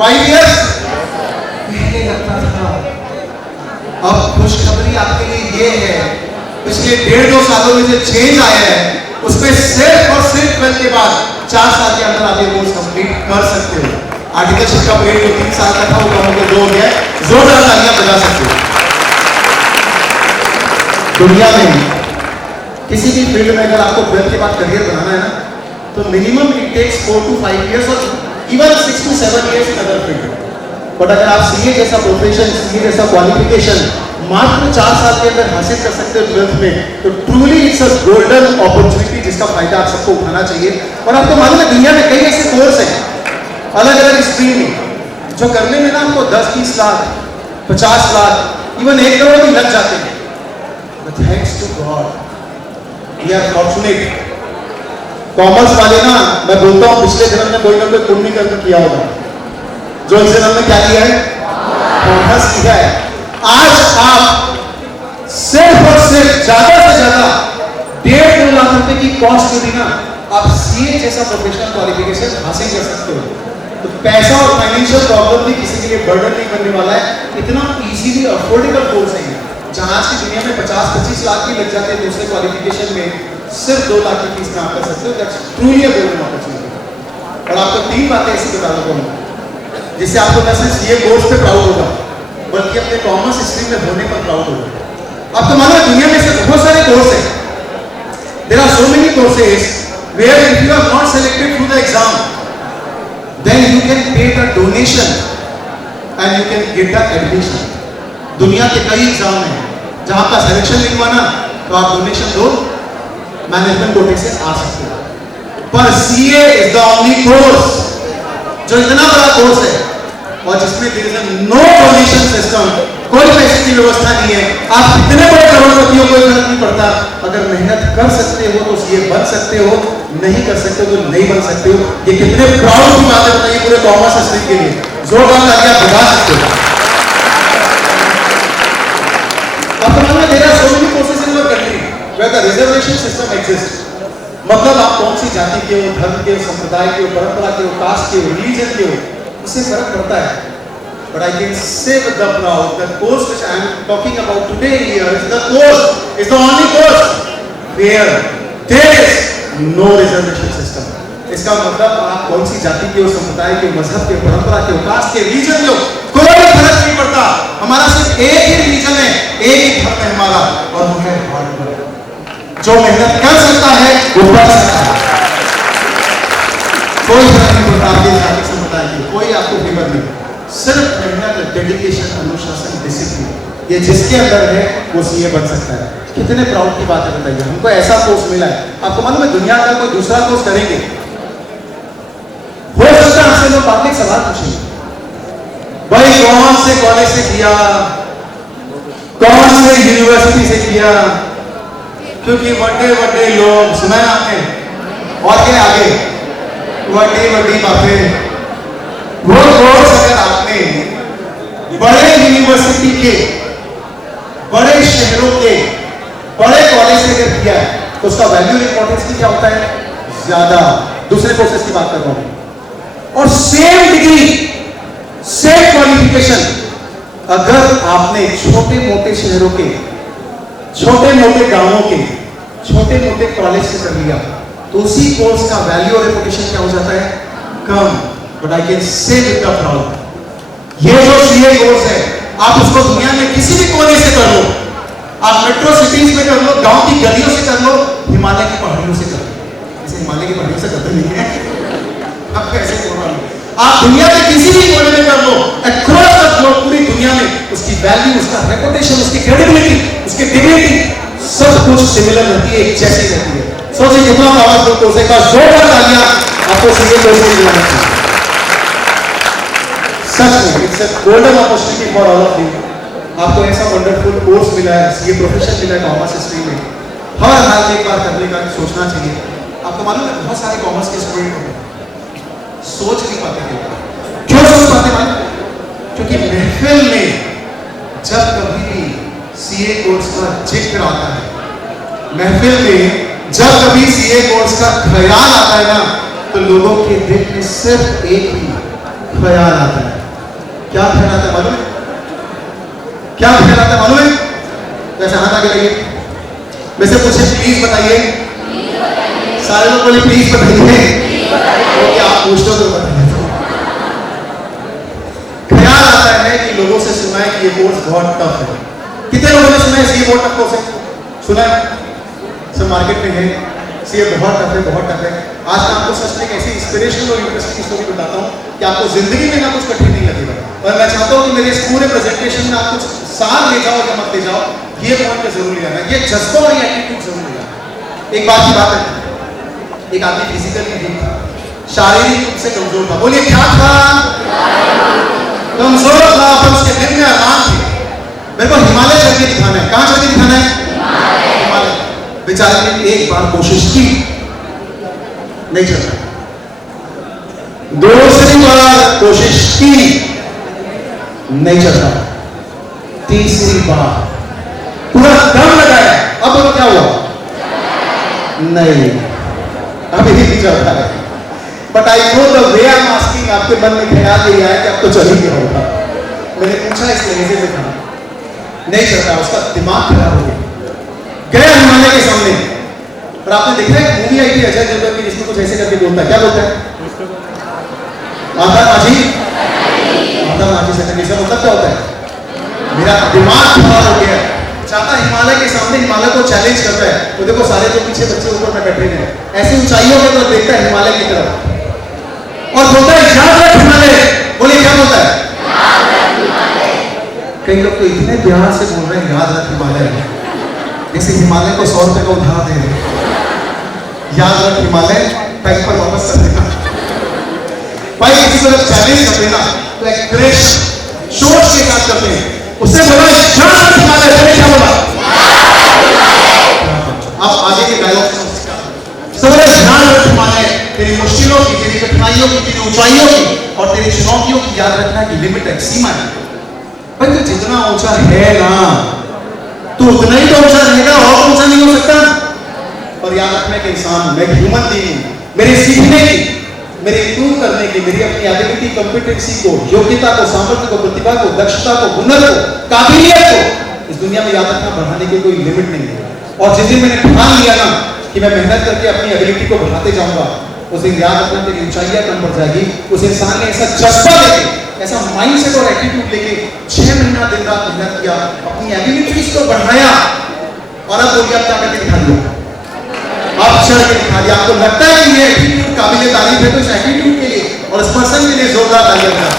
5 years पहले लगता था। अब खुशखबरी आपके लिए ये है, पिछले 1.5-2 सालों में जो चेंज आया है, उसमें सिर्फ और सिर्फ 12th के बाद 4 साल के अंदर आप ये कोर्स कंप्लीट कर सकते हो। आर्टिकलशिप का पीरियड जो 3 साल का था, वो कम होकर 2 हो गया है। जोरदार तालियां बजा सकते हो। दुनिया में किसी भी फील्ड में अगर आपको 12th के बाद करियर बनाना है ना, तो minimum it takes 4 to 5 years और even 6 to 7 years in other field. But अगर आप सीए जैसा प्रोफेशन, सीए जैसा क्वालिफिकेशन मात्र 4 साल के अंदर हासिल कर सकते हो 12th में, तो truly it's a golden opportunity जिसका फायदा आप सबको उठाना चाहिए। और आपको मालूम है दुनिया में कई ऐसे कोर्स हैं अलग अलग स्ट्रीम में, जो करने में ना आपको 10-20 लाख, 50 लाख, इवन 1 करोड़ भी लग जाते हैं। But thanks to god we are fortunate. Commerce वाले ना, मैं बोलता हूँ पिछले जन्म में कोई ना कोई पुण्य कर्म किया होगा, जो इस जन्म में क्या किया है? कॉमर्स किया है। आज आप सिर्फ और सिर्फ ज्यादा से ज्यादा 1.5-2 लाख रुपए की कॉस्ट यदि ना आप सीए जैसा प्रोफेशनल क्वालिफिकेशन हासिल कर सकते हो, तो पैसा और फाइनेंशियल प्रॉब्लम भी किसी के लिए बर्डन नहीं बनने वाला है। इतना इजीली अफोर्डेबल कोर्स है जहां आज की दुनिया में 50-25 लाख भी लग जाते हैं दूसरे क्वालिफिकेशन में, सिर्फ 2 लाख की फीस में आप कर सकते हो। That's truly a golden opportunity. और आपको 3 बातें इसी बता दूंगा जिससे आपको न सिर्फ ये कोर्स पे प्राउड होगा बल्कि अपने कॉमर्स स्ट्रीम में होने पर प्राउड होगा। आपको मालूम है दुनिया में से बहुत सारे कोर्स हैं, there are so many courses where if you are not selected through the exam then you can pay the donation and you can get the admission. दुनिया के कई एग्जाम हैं जहां का सिलेक्शन नहीं हुआ ना तो आप डोनेशन दो, मैनेजमेंट कोटे से आ सकते हो। पर CA is the only course जो इतना बड़ा कोर्स है और जिसमें there is no donation system, कोई पैसे की व्यवस्था नहीं है। आप कितने बड़े करोड़पति हो कोई फर्क नहीं पड़ता, अगर मेहनत कर सकते हो तो सीए बन सकते हो, नहीं कर सकते हो तो नहीं बन सकते हो। ये कितने प्राउड की बात है बताइए पूरे कॉमर्स स्ट्रीम के लिए। जोरदार तालियां बजा सकते हो। अब मालूम है there are so many courses in your country where the reservation system exist. मतलब आप कौन सी जाति के हो, धर्म के हो, संप्रदाय के हो, परंपरा के हो, कास्ट के हो, रिलीजन के हो, उससे फर्क पड़ता है। But I can say with the proud that course which I am talking about today here is the only course where there is no reservation system. इसका मतलब आप कौन सी जाति के हो, संप्रदाय के, मजहब के, परंपरा के, कास्ट के, रिलीजन के हो, कोई फर्क नहीं पड़ता। हमारा सिर्फ एक ही रिलीजन है, एक ही धर्म है हमारा, और वो है हार्ड वर्क। जो मेहनत कर सकता है वो पढ़ सकता है। कोई फर्क नहीं पड़ता आपके जाति संप्रदाय की, कोई आपको फेवर नहीं, सिर्फ मेहनत, डेडिकेशन, अनुशासन, डिसिप्लिन, ये जिसके अंदर है वो सीए बन सकता है। कितने प्राउड की बात है बताइए। हमको ऐसा कोर्स मिला है। आपको मालूम है दुनिया का कोई दूसरा कोर्स करेंगे हो सकता है आपसे लोग पब्लिक सवाल पूछेंगे, भाई कौन से कॉलेज से किया, कौन से यूनिवर्सिटी से किया, क्योंकि बड़े लोग सुना है आपने और क्या आगे बड़ी बातें। वो कोर्स अगर आपने बड़े यूनिवर्सिटी के, बड़े शहरों के, बड़े कॉलेज से अगर किया है तो उसका वैल्यू इंपॉर्टेंस क्या होता है, ज्यादा। दूसरे कोर्सेज की बात कर रहा हूं। और सेम डिग्री, सेम क्वालिफिकेशन अगर आपने छोटे मोटे शहरों के, छोटे मोटे गांवों के, छोटे मोटे कॉलेज से कर लिया तो उसी कोर्स का वैल्यू और रेपुटेशन क्या हो जाता है, कम। But I can say with the proud, ये जो सीए कोर्स है आप उसको दुनिया में किसी भी कोने से कर लो, आप मेट्रो सिटीज में कर लो, गांव की गलियों से कर लो, हिमालय की पहाड़ियों से कर लो। इसे हिमालय की पहाड़ियों से करते नहीं है, अब कैसे बोल रहा हूं। आप दुनिया के किसी भी कोने में कर लो, अक्रॉस द ग्लोब, पूरी दुनिया में उसकी वैल्यू, उसका रेपुटेशन, उसकी क्रेडिबिलिटी, उसकी डिग्निटी सब कुछ सिमिलर रहती है, एक जैसी रहती है। सोचिए कितना पावरफुल कोर्स है। का जोरदार तालियां आपको सीए कोर्स के लिए चाहिए। सच में it's a golden opportunity for all of you. आपको ऐसा वंडरफुल कोर्स मिला है, सीए प्रोफेशन मिला है कॉमर्स स्ट्रीम में, हर हाल में एक बार करने का सोचना चाहिए। आपको मालूम है बहुत सारे कॉमर्स के स्टूडेंट सोच नहीं पाते। क्यों सोच पाते मालूम? क्योंकि महफिल में जब कभी भी सीए कोर्स का जिक्र आता है, महफिल में जब कभी सीए कोर्स का ख्याल आता है ना, तो लोगों के दिल में सिर्फ एक ही ख्याल आता है। क्या ख्याल आता है मालूम है? क्या ख्याल आता है मालूम है? वैसे हाथ आगे लगाइए, वैसे पूछे प्लीज बताइए, सारे लोग बोले प्लीज बताइए। तो क्या आप पूछते हो तो बताइए। ख्याल आता है कि लोगों से सुना है कि ये कोर्स बहुत टफ है। कितने लोगों ने सुना है सीए बहुत टफ कोर्स है? सुना है? सब मार्केट में है सीए बहुत टफ है, बहुत टफ है। आज मैं आपको सच में एक ऐसी इंस्पिरेशनल और इंटरेस्टिंग स्टोरी बताता हूँ कि आपको जिंदगी में ना कुछ कठिन नहीं लगेगा। और मैं चाहता हूँ कि मेरे इस पूरे प्रेजेंटेशन में आप कुछ साल ले जाओ या मत ले जाओ, ये पॉइंट पे जरूर ले आना, ये जज्बा और ये एटीट्यूड जरूर ले आना। एक बात की बात है, एक आदमी फिजिकली वीक था, शारीरिक रूप से कमजोर था। बोलिए क्या था? कमजोर था, पर उसके दिल में अरमान थी, मेरे को हिमालय चल के दिखाना है। कहां चल के दिखाना है? हिमालय। बेचारे ने एक बार कोशिश की, नहीं चल रहा। दूसरी बार कोशिश की, नहीं चल रहा। तीसरी बार पूरा दम लगाया, अब बोलो क्या हुआ? नहीं, अभी नहीं चलता है। But I know the way I am asking, आपके मन में ख्याल नहीं आया कि अब तो चल ही गया होगा। मैंने पूछा इस लहजे में था, नहीं चलता, उसका दिमाग खराब हो गया हिमालय के सामने। और आपने देखा है मूवी आई थी अजय देवगन की जिसमें कुछ ऐसे करके बोलता है, क्या बोलता है? आधा माझी सेकंड, इसका मतलब क्या होता है? मेरा दिमाग खराब हो गया। चाहता हिमालय के सामने हिमालय को चैलेंज करता है। तो देखो सारे जो पीछे बच्चे ऊपर में बैठे हैं, ऐसी ऊंचाइयों में तो देखता है हिमालय की तरफ और बोलता है याद रख हिमालय। बोलिए क्या बोलता है? कई लोग तो इतने प्यार से बोल रहे हैं याद रख हिमालय, जैसे हिमालय को 100 रुपए का उधार दे रहे। याद रख हिमालय, टाइम पर वापस कर देना। भाई किसी को जब चैलेंज करते हैं ना तो एक क्रेश शोर के साथ करते हैं। उससे बोला याद रख हिमालय, मैंने क्या बोला? आप आगे के डायलॉग सबसे ध्यान रख हिमालय, तेरी मुश्किलों की, तेरी कठिनाइयों की, तेरी ऊंचाइयों की और तेरी चुनौतियों की याद रखना की लिमिट है, सीमा है। भाई तो जितना ऊंचा है ना तो उतना ही तो ऊंचा रहेगा, और ऊंचा नहीं हो सकता। और याद रखने के इंसान, मैं ह्यूमन बीइंग, मेरे सीखने की, मेरे इंप्रूव करने की, मेरी अपनी एबिलिटी, कॉम्पिटेंसी को, योग्यता को, सामर्थ्य को, प्रतिभा को, दक्षता को, हुनर को, काबिलियत को इस दुनिया में याद रखना, बढ़ाने की कोई लिमिट नहीं है। और जिस दिन मैंने ठान लिया ना कि मैं मेहनत करके अपनी एबिलिटी को बढ़ाते जाऊंगा, उस दिन याद रखना तेरी ऊंचाइयां कम बढ़ जाएगी। उस इंसान ने ऐसा जज्बा लेके, ऐसा माइंडसेट और एटीट्यूड लेके 6 महीना दिन रात मेहनत किया, अपनी एबिलिटीज को बढ़ाया और अब बोलिए आप क्या करके दिखा दिया? आप चढ़ के दिखा दिया। आपको लगता है कि ये एटीट्यूड काबिल तारीफ है, तो इस एटीट्यूड के लिए और इस पर्सन के लिए जोरदार तालियां बजाएं।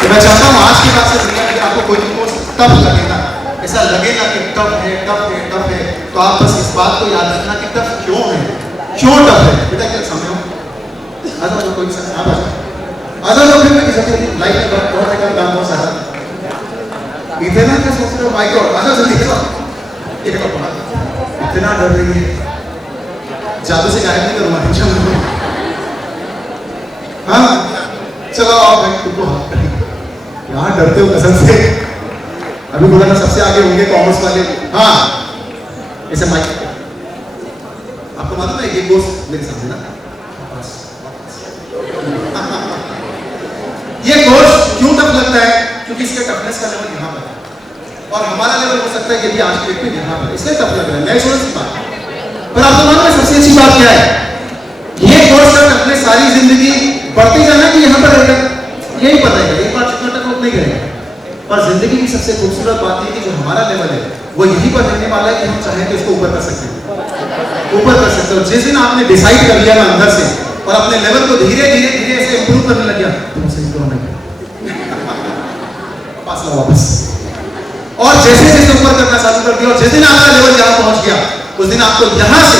तो मैं चाहता हूं आज के बाद से दुनिया में आपको कोई कोर्स टफ लगेगा, ऐसा लगेगा कि टफ है, टफ है, टफ है, तो आप बस इस बात को याद रखना कि टफ क्यों है, क्यों टफ है। बेटा क्या समझो, आ जाओ कोई सर, आप आ जाओ फिर मैं किसी लाइफ में बहुत एक काम बहुत सारा इतना क्या सोच रहे हो भाई को, आ जाओ जल्दी चलो। इतना डर रही है, जादू से गायब नहीं करूंगा, टेंशन मत लो। हाँ चलो आओ भाई, तुमको यहाँ डरते हो कसम से। अभी बोला ना सबसे आगे होंगे कॉमर्स वाले। हाँ ऐसे माइक आपको मालूम है ये कोर्स मेरे सामने ना, ये कोर्स क्यों टफ लगता है? क्योंकि इसके टफनेस का लेवल यहाँ पर है और हमारा लेवल हो सकता है कि भी आज के डेट में यहाँ पर, इसलिए टफ लग रहा है। मैं छोड़ सी बात, पर आपको मालूम है सबसे अच्छी बात क्या है? ये कोर्स का टफनेस सारी जिंदगी बढ़ती जाना कि यहाँ पर रहेगा, यही पर रहेगा, एक बार जितना टफ नहीं करेगा। पर जिंदगी की सबसे खूबसूरत बात है कि जो हमारा लेवल है वो यहीं पर रहने वाला है कि हम चाहें तो इसको ऊपर कर सकते हैं, ऊपर कर सकते हो। जिस दिन आपने डिसाइड कर लिया ना अंदर से और अपने लेवल को धीरे धीरे धीरे ऐसे इंप्रूव करने लग गया, तो सही तो नहीं पास ला वापस। और जैसे जैसे ऊपर करना चालू कर दिया और जिस दिन आपका लेवल यहाँ पहुंच गया, उस दिन आपको यहाँ से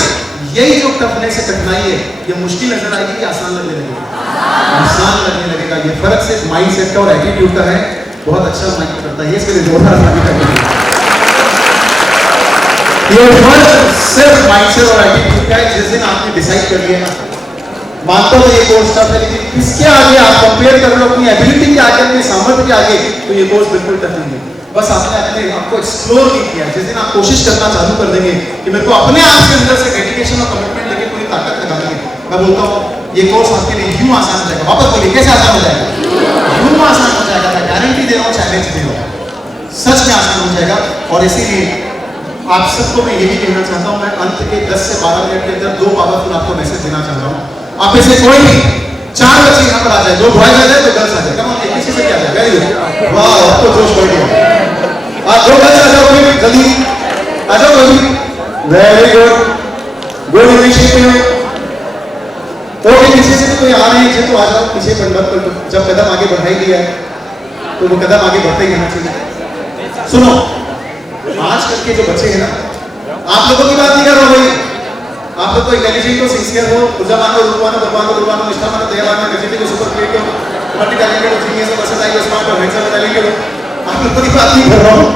यही जो टफनेस से कठिनाई है ये मुश्किल नजर आएगी, आसान लगने लगेगा, आसान लगने लगेगा। ये फर्क सिर्फ माइंड सेट का और एटीट्यूड का है। बहुत अच्छा माइंड करता है, इसके लिए जोरदार ताली करनी है। ये फर्क सिर्फ माइंड सेट और एटीट्यूड का है। जिस दिन आपने डिसाइड कर लिया ना, मानता हूं ये कोर्स टफ है, लेकिन इसके आगे आप कंपेयर कर रहे हो अपनी एबिलिटी के आगे, अपने सामर्थ्य के आगे, तो ये कोर्स बिल्कुल टफ नहीं है। बस आपने अपने आपको एक्सप्लोर नहीं किया। जिस दिन आप कोशिश करना चालू कर देंगे कि मेरे को अपने आप के अंदर से डेडिकेशन और कमिटमेंट लेके पूरी ताकत लगा देंगे, मैं बोलता हूँ ये कोर्स आपके लिए यूं आसान हो जाएगा। वापस बोलिए कैसे आसान हो जाएगा? यूं आसान हो जाएगा। मैं गारंटी दे रहा हूँ, चैलेंज दे रहा हूँ, सच में आसान हो जाएगा। और इसीलिए आप सबको मैं यही कहना चाहता हूँ, मैं अंत के 10 से 12 मिनट के अंदर 2 पावरफुल आपको मैसेज देना चाहता हूँ। आप में से कोई नहीं 4 बच्चे यहाँ पर आ जाए, 2 बॉयज आ जाए, 2 गर्ल्स आ जाए। कम ऑन, किसी से क्या जाए? वेरी गुड, वाह अब तो जोश बढ़ गया। आज 2 गर्ल्स आ जाओ, कोई जल्दी आ जाओ, कोई। Very good, good initiative. Okay, पीछे से कोई आ रहे हैं तो आ जाओ, पीछे मत कर। जब कदम आगे बढ़ा ही दिया है तो वो कदम आगे बढ़ते ही रहना चाहिए। सुनो, आजकल के जो बच्चे हैं ना, आप लोगों की बात नहीं कर रहा हूं भाई, आप लोग को इंटेलिजेंट हो, सिंसियर हो, ऊर्जावान हो, रूपवान हो, भगवान हो, गुरुवान हो, निष्ठावान हो, दयावान हो, एनर्जेटिक हो, सुपर क्रिएटिव हो, मल्टी टैलेंटेड हो, जीनियस हो, वर्सेटाइल हो, स्मार्ट हो, हैंडसम हो, टैलेंटेड हो, आप लोगों की बात नहीं कर रहा हूं।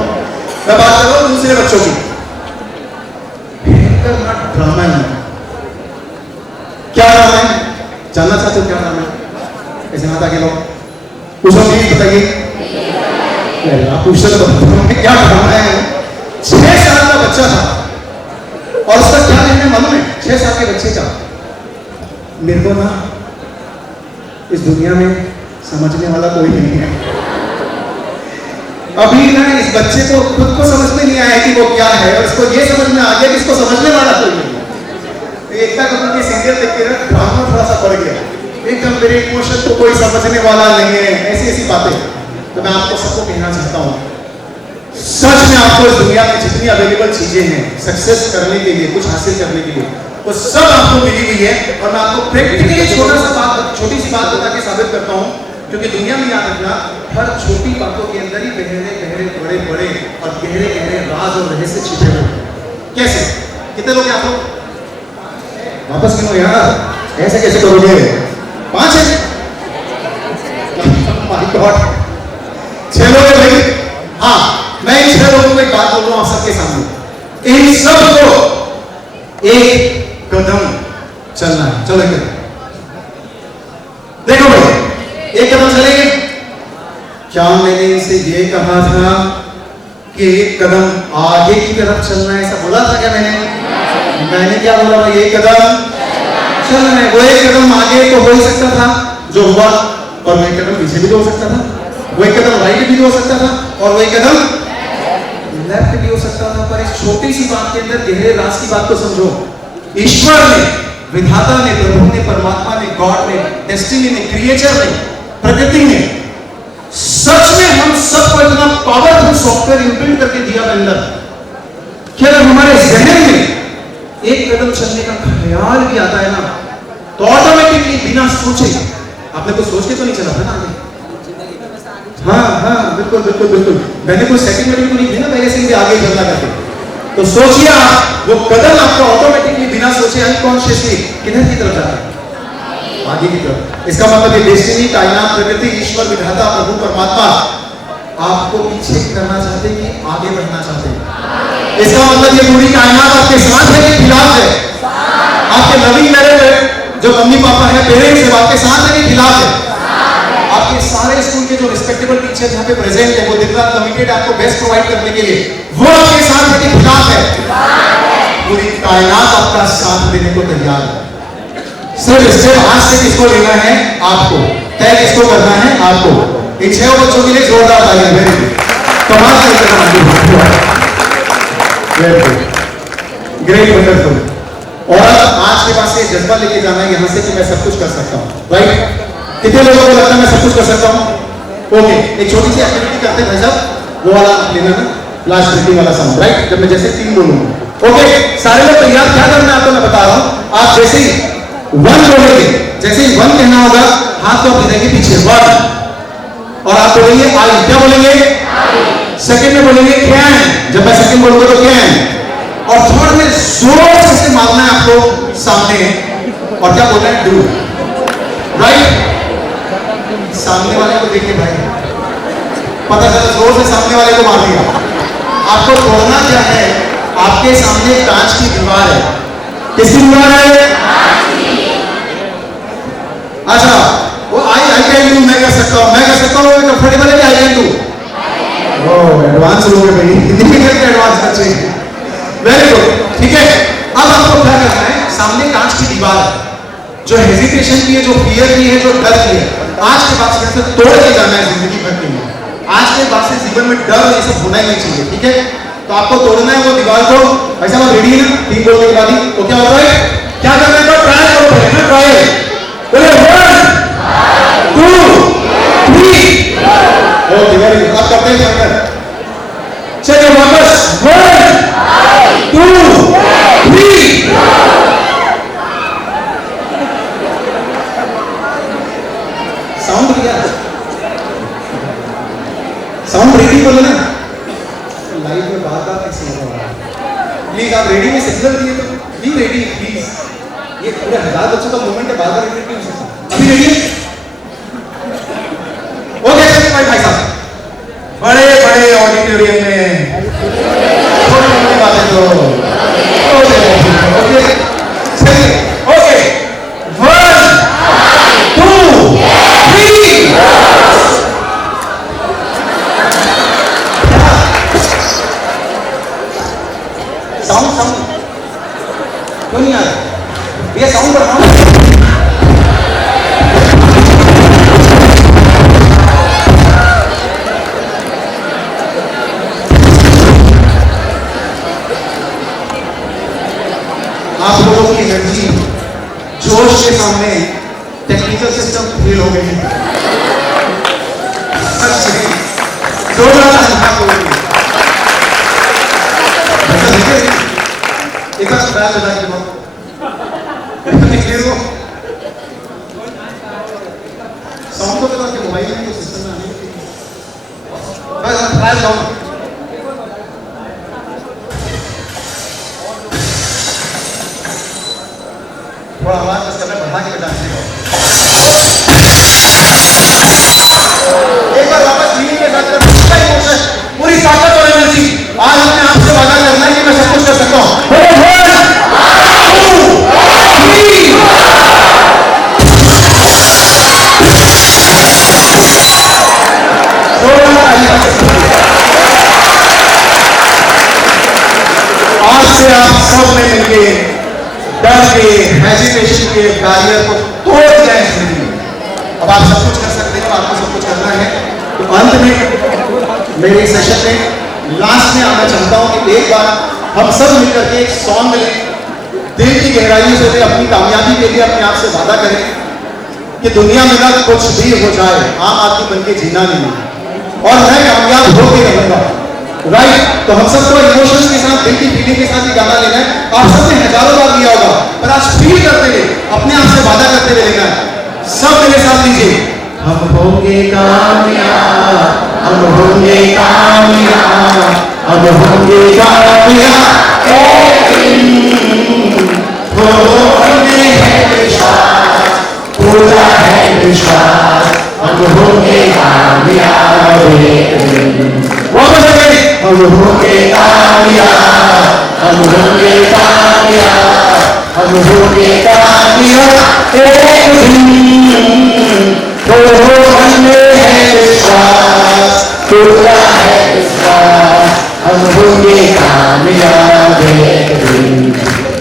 मैं बात कर रहा हूं दूसरे बच्चों की। ड्रामा है, क्या ड्रामा है? जानना चाहते हो क्या ड्रामा है? ऐसे हाथ आगे लो, पूछो प्लीज, बताइए। आप पूछ रहे तो क्या बताऊं मैं? 6 साल का बच्चा था और उसका क्या कहना मालूम है? 6 साल के बच्चे का, मेरे को ना इस दुनिया में समझने वाला कोई नहीं है। अभी ना इस बच्चे को खुद को समझ में नहीं आया कि वो क्या है, और इसको ये समझ में आ गया कि इसको समझने वाला कोई नहीं है। एकता कपूर की सीरियल देख के ना ड्रामा थोड़ा सा बढ़ गया, एकदम मेरे इमोशन को कोई समझने वाला नहीं है, ऐसी ऐसी बातें। तो मैं आपको सबको कहना चाहता हूँ, सच में आपको इस दुनिया में जितनी अवेलेबल चीजें हैं सक्सेस करने के लिए, कुछ हासिल करने के लिए, वो सब आपको मिली हुई है। और मैं आपको प्रैक्टिकली छोटी सी बात बता के साबित करता हूँ, क्योंकि दुनिया में याद रखना, हर छोटी बातों के अंदर ही गहरे गहरे बड़े बड़े और गहरे गहरे राज और रहस्य छिपे हुए। कैसे? कितने लोग आप लोग वापस गिनो यार, ऐसे कैसे करोगे? 5 है? माय गॉड, 6 लोग हैं भाई। हाँ, मैं इन 6 लोगों को एक बात बोल रहा हूं आप सबके सामने, इन सबको एक कदम चलना है। चलो एक देखो भाई, एक कदम चलेंगे। क्या मैंने इनसे ये कहा था कि एक कदम आगे की तरफ चलना है? ऐसा बोला था क्या मैंने क्या बोला भाई? एक कदम चलना है। वो एक कदम आगे तो हो ही सकता था जो हुआ, और वो एक कदम पीछे भी तो हो सकता था, वो एक कदम राइट भी हो सकता था, और वो एक कदम लेफ्ट भी हो सकता था। पर इस छोटी सी बात के अंदर गहरे राज की बात को समझो। ईश्वर ने, विधाता ने, प्रभु ने, परमात्मा ने, गॉड ने, डेस्टिनी ने, क्रिएचर ने, प्रकृति ने, सच में हम सबको इतना पावरफुल सॉफ्टवेयर इनबिल्ट करके दिया अंदर कि अगर हमारे जहन में एक कदम चलने का ख्याल भी आता है ना, तो ऑटोमेटिकली बिना सोचे, आपने कुछ सोच के तो नहीं चला था ना आगे? हाँ, बिल्कुल बिल्कुल बिल्कुल, मैंने कोई सेकंड में तो नहीं थी ना पहले से ही आगे चलना करके। तो सोचिए आप, वो कदम आपका ऑटोमेटिकली बिना सोचे अनकॉन्शियसली किधर की तरफ जाता है? आगे की तरफ। इसका मतलब ये डेस्टिनी, कायनात, प्रकृति, ईश्वर, विधाता, प्रभु, परमात्मा आपको पीछे करना चाहते हैं कि आगे बढ़ना चाहते हैं? इसका मतलब ये पूरी कायनात आपके साथ है कि खिलाफ है? आपके लविंग मैरिज जो मम्मी पापा है, पेरेंट्स है, आपके साथ है कि खिलाफ है? आपके सारे स्कूल के जो रिस्पेक्टेबल टीचर यहाँ पे प्रेजेंट है, वो दिन रात कमिटेड आपको बेस्ट प्रोवाइड करने के लिए, वो आपके साथ है कि खिलाफ है? पूरी कायनात आपका साथ देने को तैयार है। सिर्फ आज से किसको लेना है? आपको। तय किसको करना है? आपको। इन 6 बच्चों के लिए जोरदार तालियां। वेरी गुड, कमाल ग्रेट, वंडरफुल। और आज के बाद से जज्बा लेके जाना है यहाँ से कि मैं सब कुछ कर सकता हूँ, राइट? कितने लोगों को लगता है मैं सब कुछ कर सकता हूँ? ओके, एक छोटी सी एक्टिविटी करते हैं भाई साहब, वो वाला लेना ना, लास्ट मीटिंग वाला साउंड, राइट? जब मैं जैसे 3 बोलूंगा, ओके सारे लोग तैयार? क्या करना है आपको मैं बता रहा हूँ। आप जैसे ही 1 बोलेंगे, जैसे ही 1 कहना होगा, हाथ को आप देंगे पीछे 1, और आप बोलेंगे आई। क्या बोलेंगे? सेकंड में बोलेंगे कैन, जब मैं सेकंड बोलूंगा तो कैन, और थर्ड में जोर से मारना है आपको सामने, और क्या बोलना है? Do, right? सामने वाले को देखिए भाई, पता चला जोर से सामने वाले को मार दिया। आपको तोड़ना क्या है? आपके सामने कांच की दीवार है। किसकी दीवार है? अच्छा, वो आई कैन डू, मैं कर सकता हूँ, मैं कर सकता हूँ, कंफर्टेबल है कि I can do? Oh, advance लोग हैं भाई, हिंदी में करके एडवांस बच्चे। वेरी गुड, ठीक है। अब आपको क्या करना है? सामने कांच की दीवार है, जो हेजिटेशन की है, जो फियर की है, जो डर की है, आज के बाद से तोड़ के जाना है जिंदगी भर के लिए। आज के बाद से जीवन में डर ये सब होना ही नहीं चाहिए, ठीक है? तो आपको तोड़ना है वो दीवार को। ऐसा आप रेडी है ना? 3 बोलने के बाद ही तो क्या होता है? क्या करना है? ट्राई करो पहले ना, ट्राई बोले 1 2 3। Okay, very good. आप करते हैं शंकर, चलिए वापस 1 2 3। साउंड किया, साउंड रेडी बोले ना, लाइव में बार-बार कैसे होगा? प्लीज आप रेडी में सिग्नल दिए तो बी रेडी प्लीज। ये पूरे 1000 बच्चों का मूवमेंट है, बार-बार रिपीट नहीं हो सकता। अभी रेडी है? ओके चलिए भाई साहब, बड़े बड़े ऑडिटोरियम में छोटी बातें तो ओके चलिए, ओके 1 2 3। क्यों नहीं आ रहा भैया? साउंड बढ़ाओ। आप लोगों की एनर्जी जोश के सामने टेक्निकल सिस्टम फेल हो गए हैं। सच में एक बार बैल बजा के बताओ साउंड को बता के मोबाइल में सिस्टम में आने बस ट्राई करो। थोड़ा आवाज बस करना बढ़ा के बजाने का। एक बार वापस टीम के साथ पूरा इमोशन, पूरी ताकत और एनर्जी। आज हमने आपसे वादा करना है कि मैं सब कुछ कर सकता हूँ। आज से आप सब ने मिलके डर के, हेजिटेशन के बैरियर को तोड़ दिया है जिंदगी में। अब आप सब कुछ कर सकते हैं, आपको सब कुछ करना है। तो अंत में मेरे सेशन में लास्ट में आना चाहता हूं कि एक बार हम सब मिलकर के एक सॉन्ग लें, दिल की गहराइयों से अपनी कामयाबी के लिए अपने आप से वादा करें कि दुनिया में ना कुछ भी हो जाए, आम आदमी बन के जीना नहीं है और मैं कामयाब होके रहूंगा। राइट? तो हम सबको इमोशंस के साथ, दिल की फीलिंग के साथ ये गाना लेना है। आप सबने हजारों बार लिया होगा, पर आज फील करते हुए, अपने आप से वादा करते हुए लेना है। सब मेरे साथ लीजिए। हम होंगे कामयाब, हम होंगे कामयाब, हम होंगे कामयाब, एक दिन होने है विश्वास, पूरा है विश्वास, हम होंगे कामयाब एक दिन। हम होंगे कामयाब, हम होंगे कामयाब, हम होंगे कामयाब एक दिन। तो हमें है विश्वास, पूरा है विश्वास, हम होंगे कामयाब एक दिन।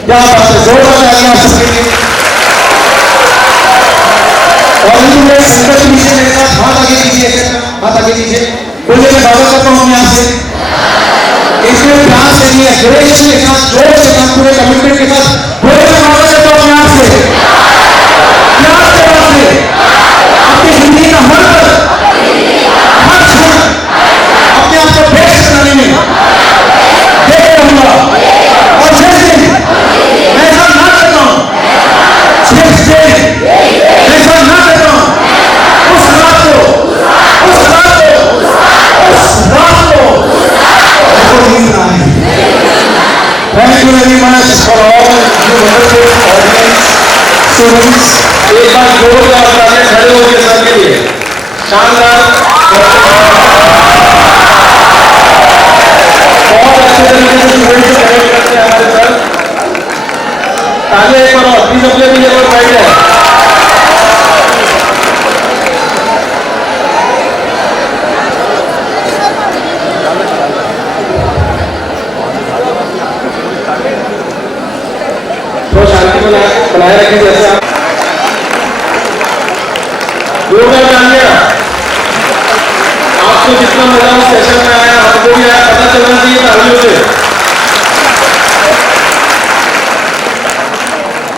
क्या बात है, जोरदार तालियां आप सबके लिए। और इनमें संकट नीचे मेरे साथ हाथ आगे कीजिए, हाथ आगे कीजिए। बोलिए मैं दावा करता हूँ अपने आप से, इसमें प्यार से नहीं है, ग्रेस के साथ, जोर के साथ, पूरे कमिटमेंट के साथ बोले मैं वादा करता हूँ अपने आप से, प्यार के साथ अपनी जिंदगी का हर हर क्षण अपने आप को बेस्ट बनाने में देख रहूंगा। और जिस दिन मैं ऐसा ना करता हूँ, जिस दिन मैं ऐसा ना करता हूँ, उस रात को Thank you very much for all you wonderful audience, students. एक बार जोरदार तालियां खड़े होकर सबके लिए। शानदार, बहुत अच्छे तरीके से स्टूडेंट्स को कनेक्ट करते हैं हमारे सर। तालियां एक बार और प्लीज अपने भी जगह बैठ जाए। तो शांति बनाए रखें जैसे आप जोरदार तालियां। आपको जितना मजा उस सेशन में आया, हमको भी आया, पता चलना चाहिए तालियों से।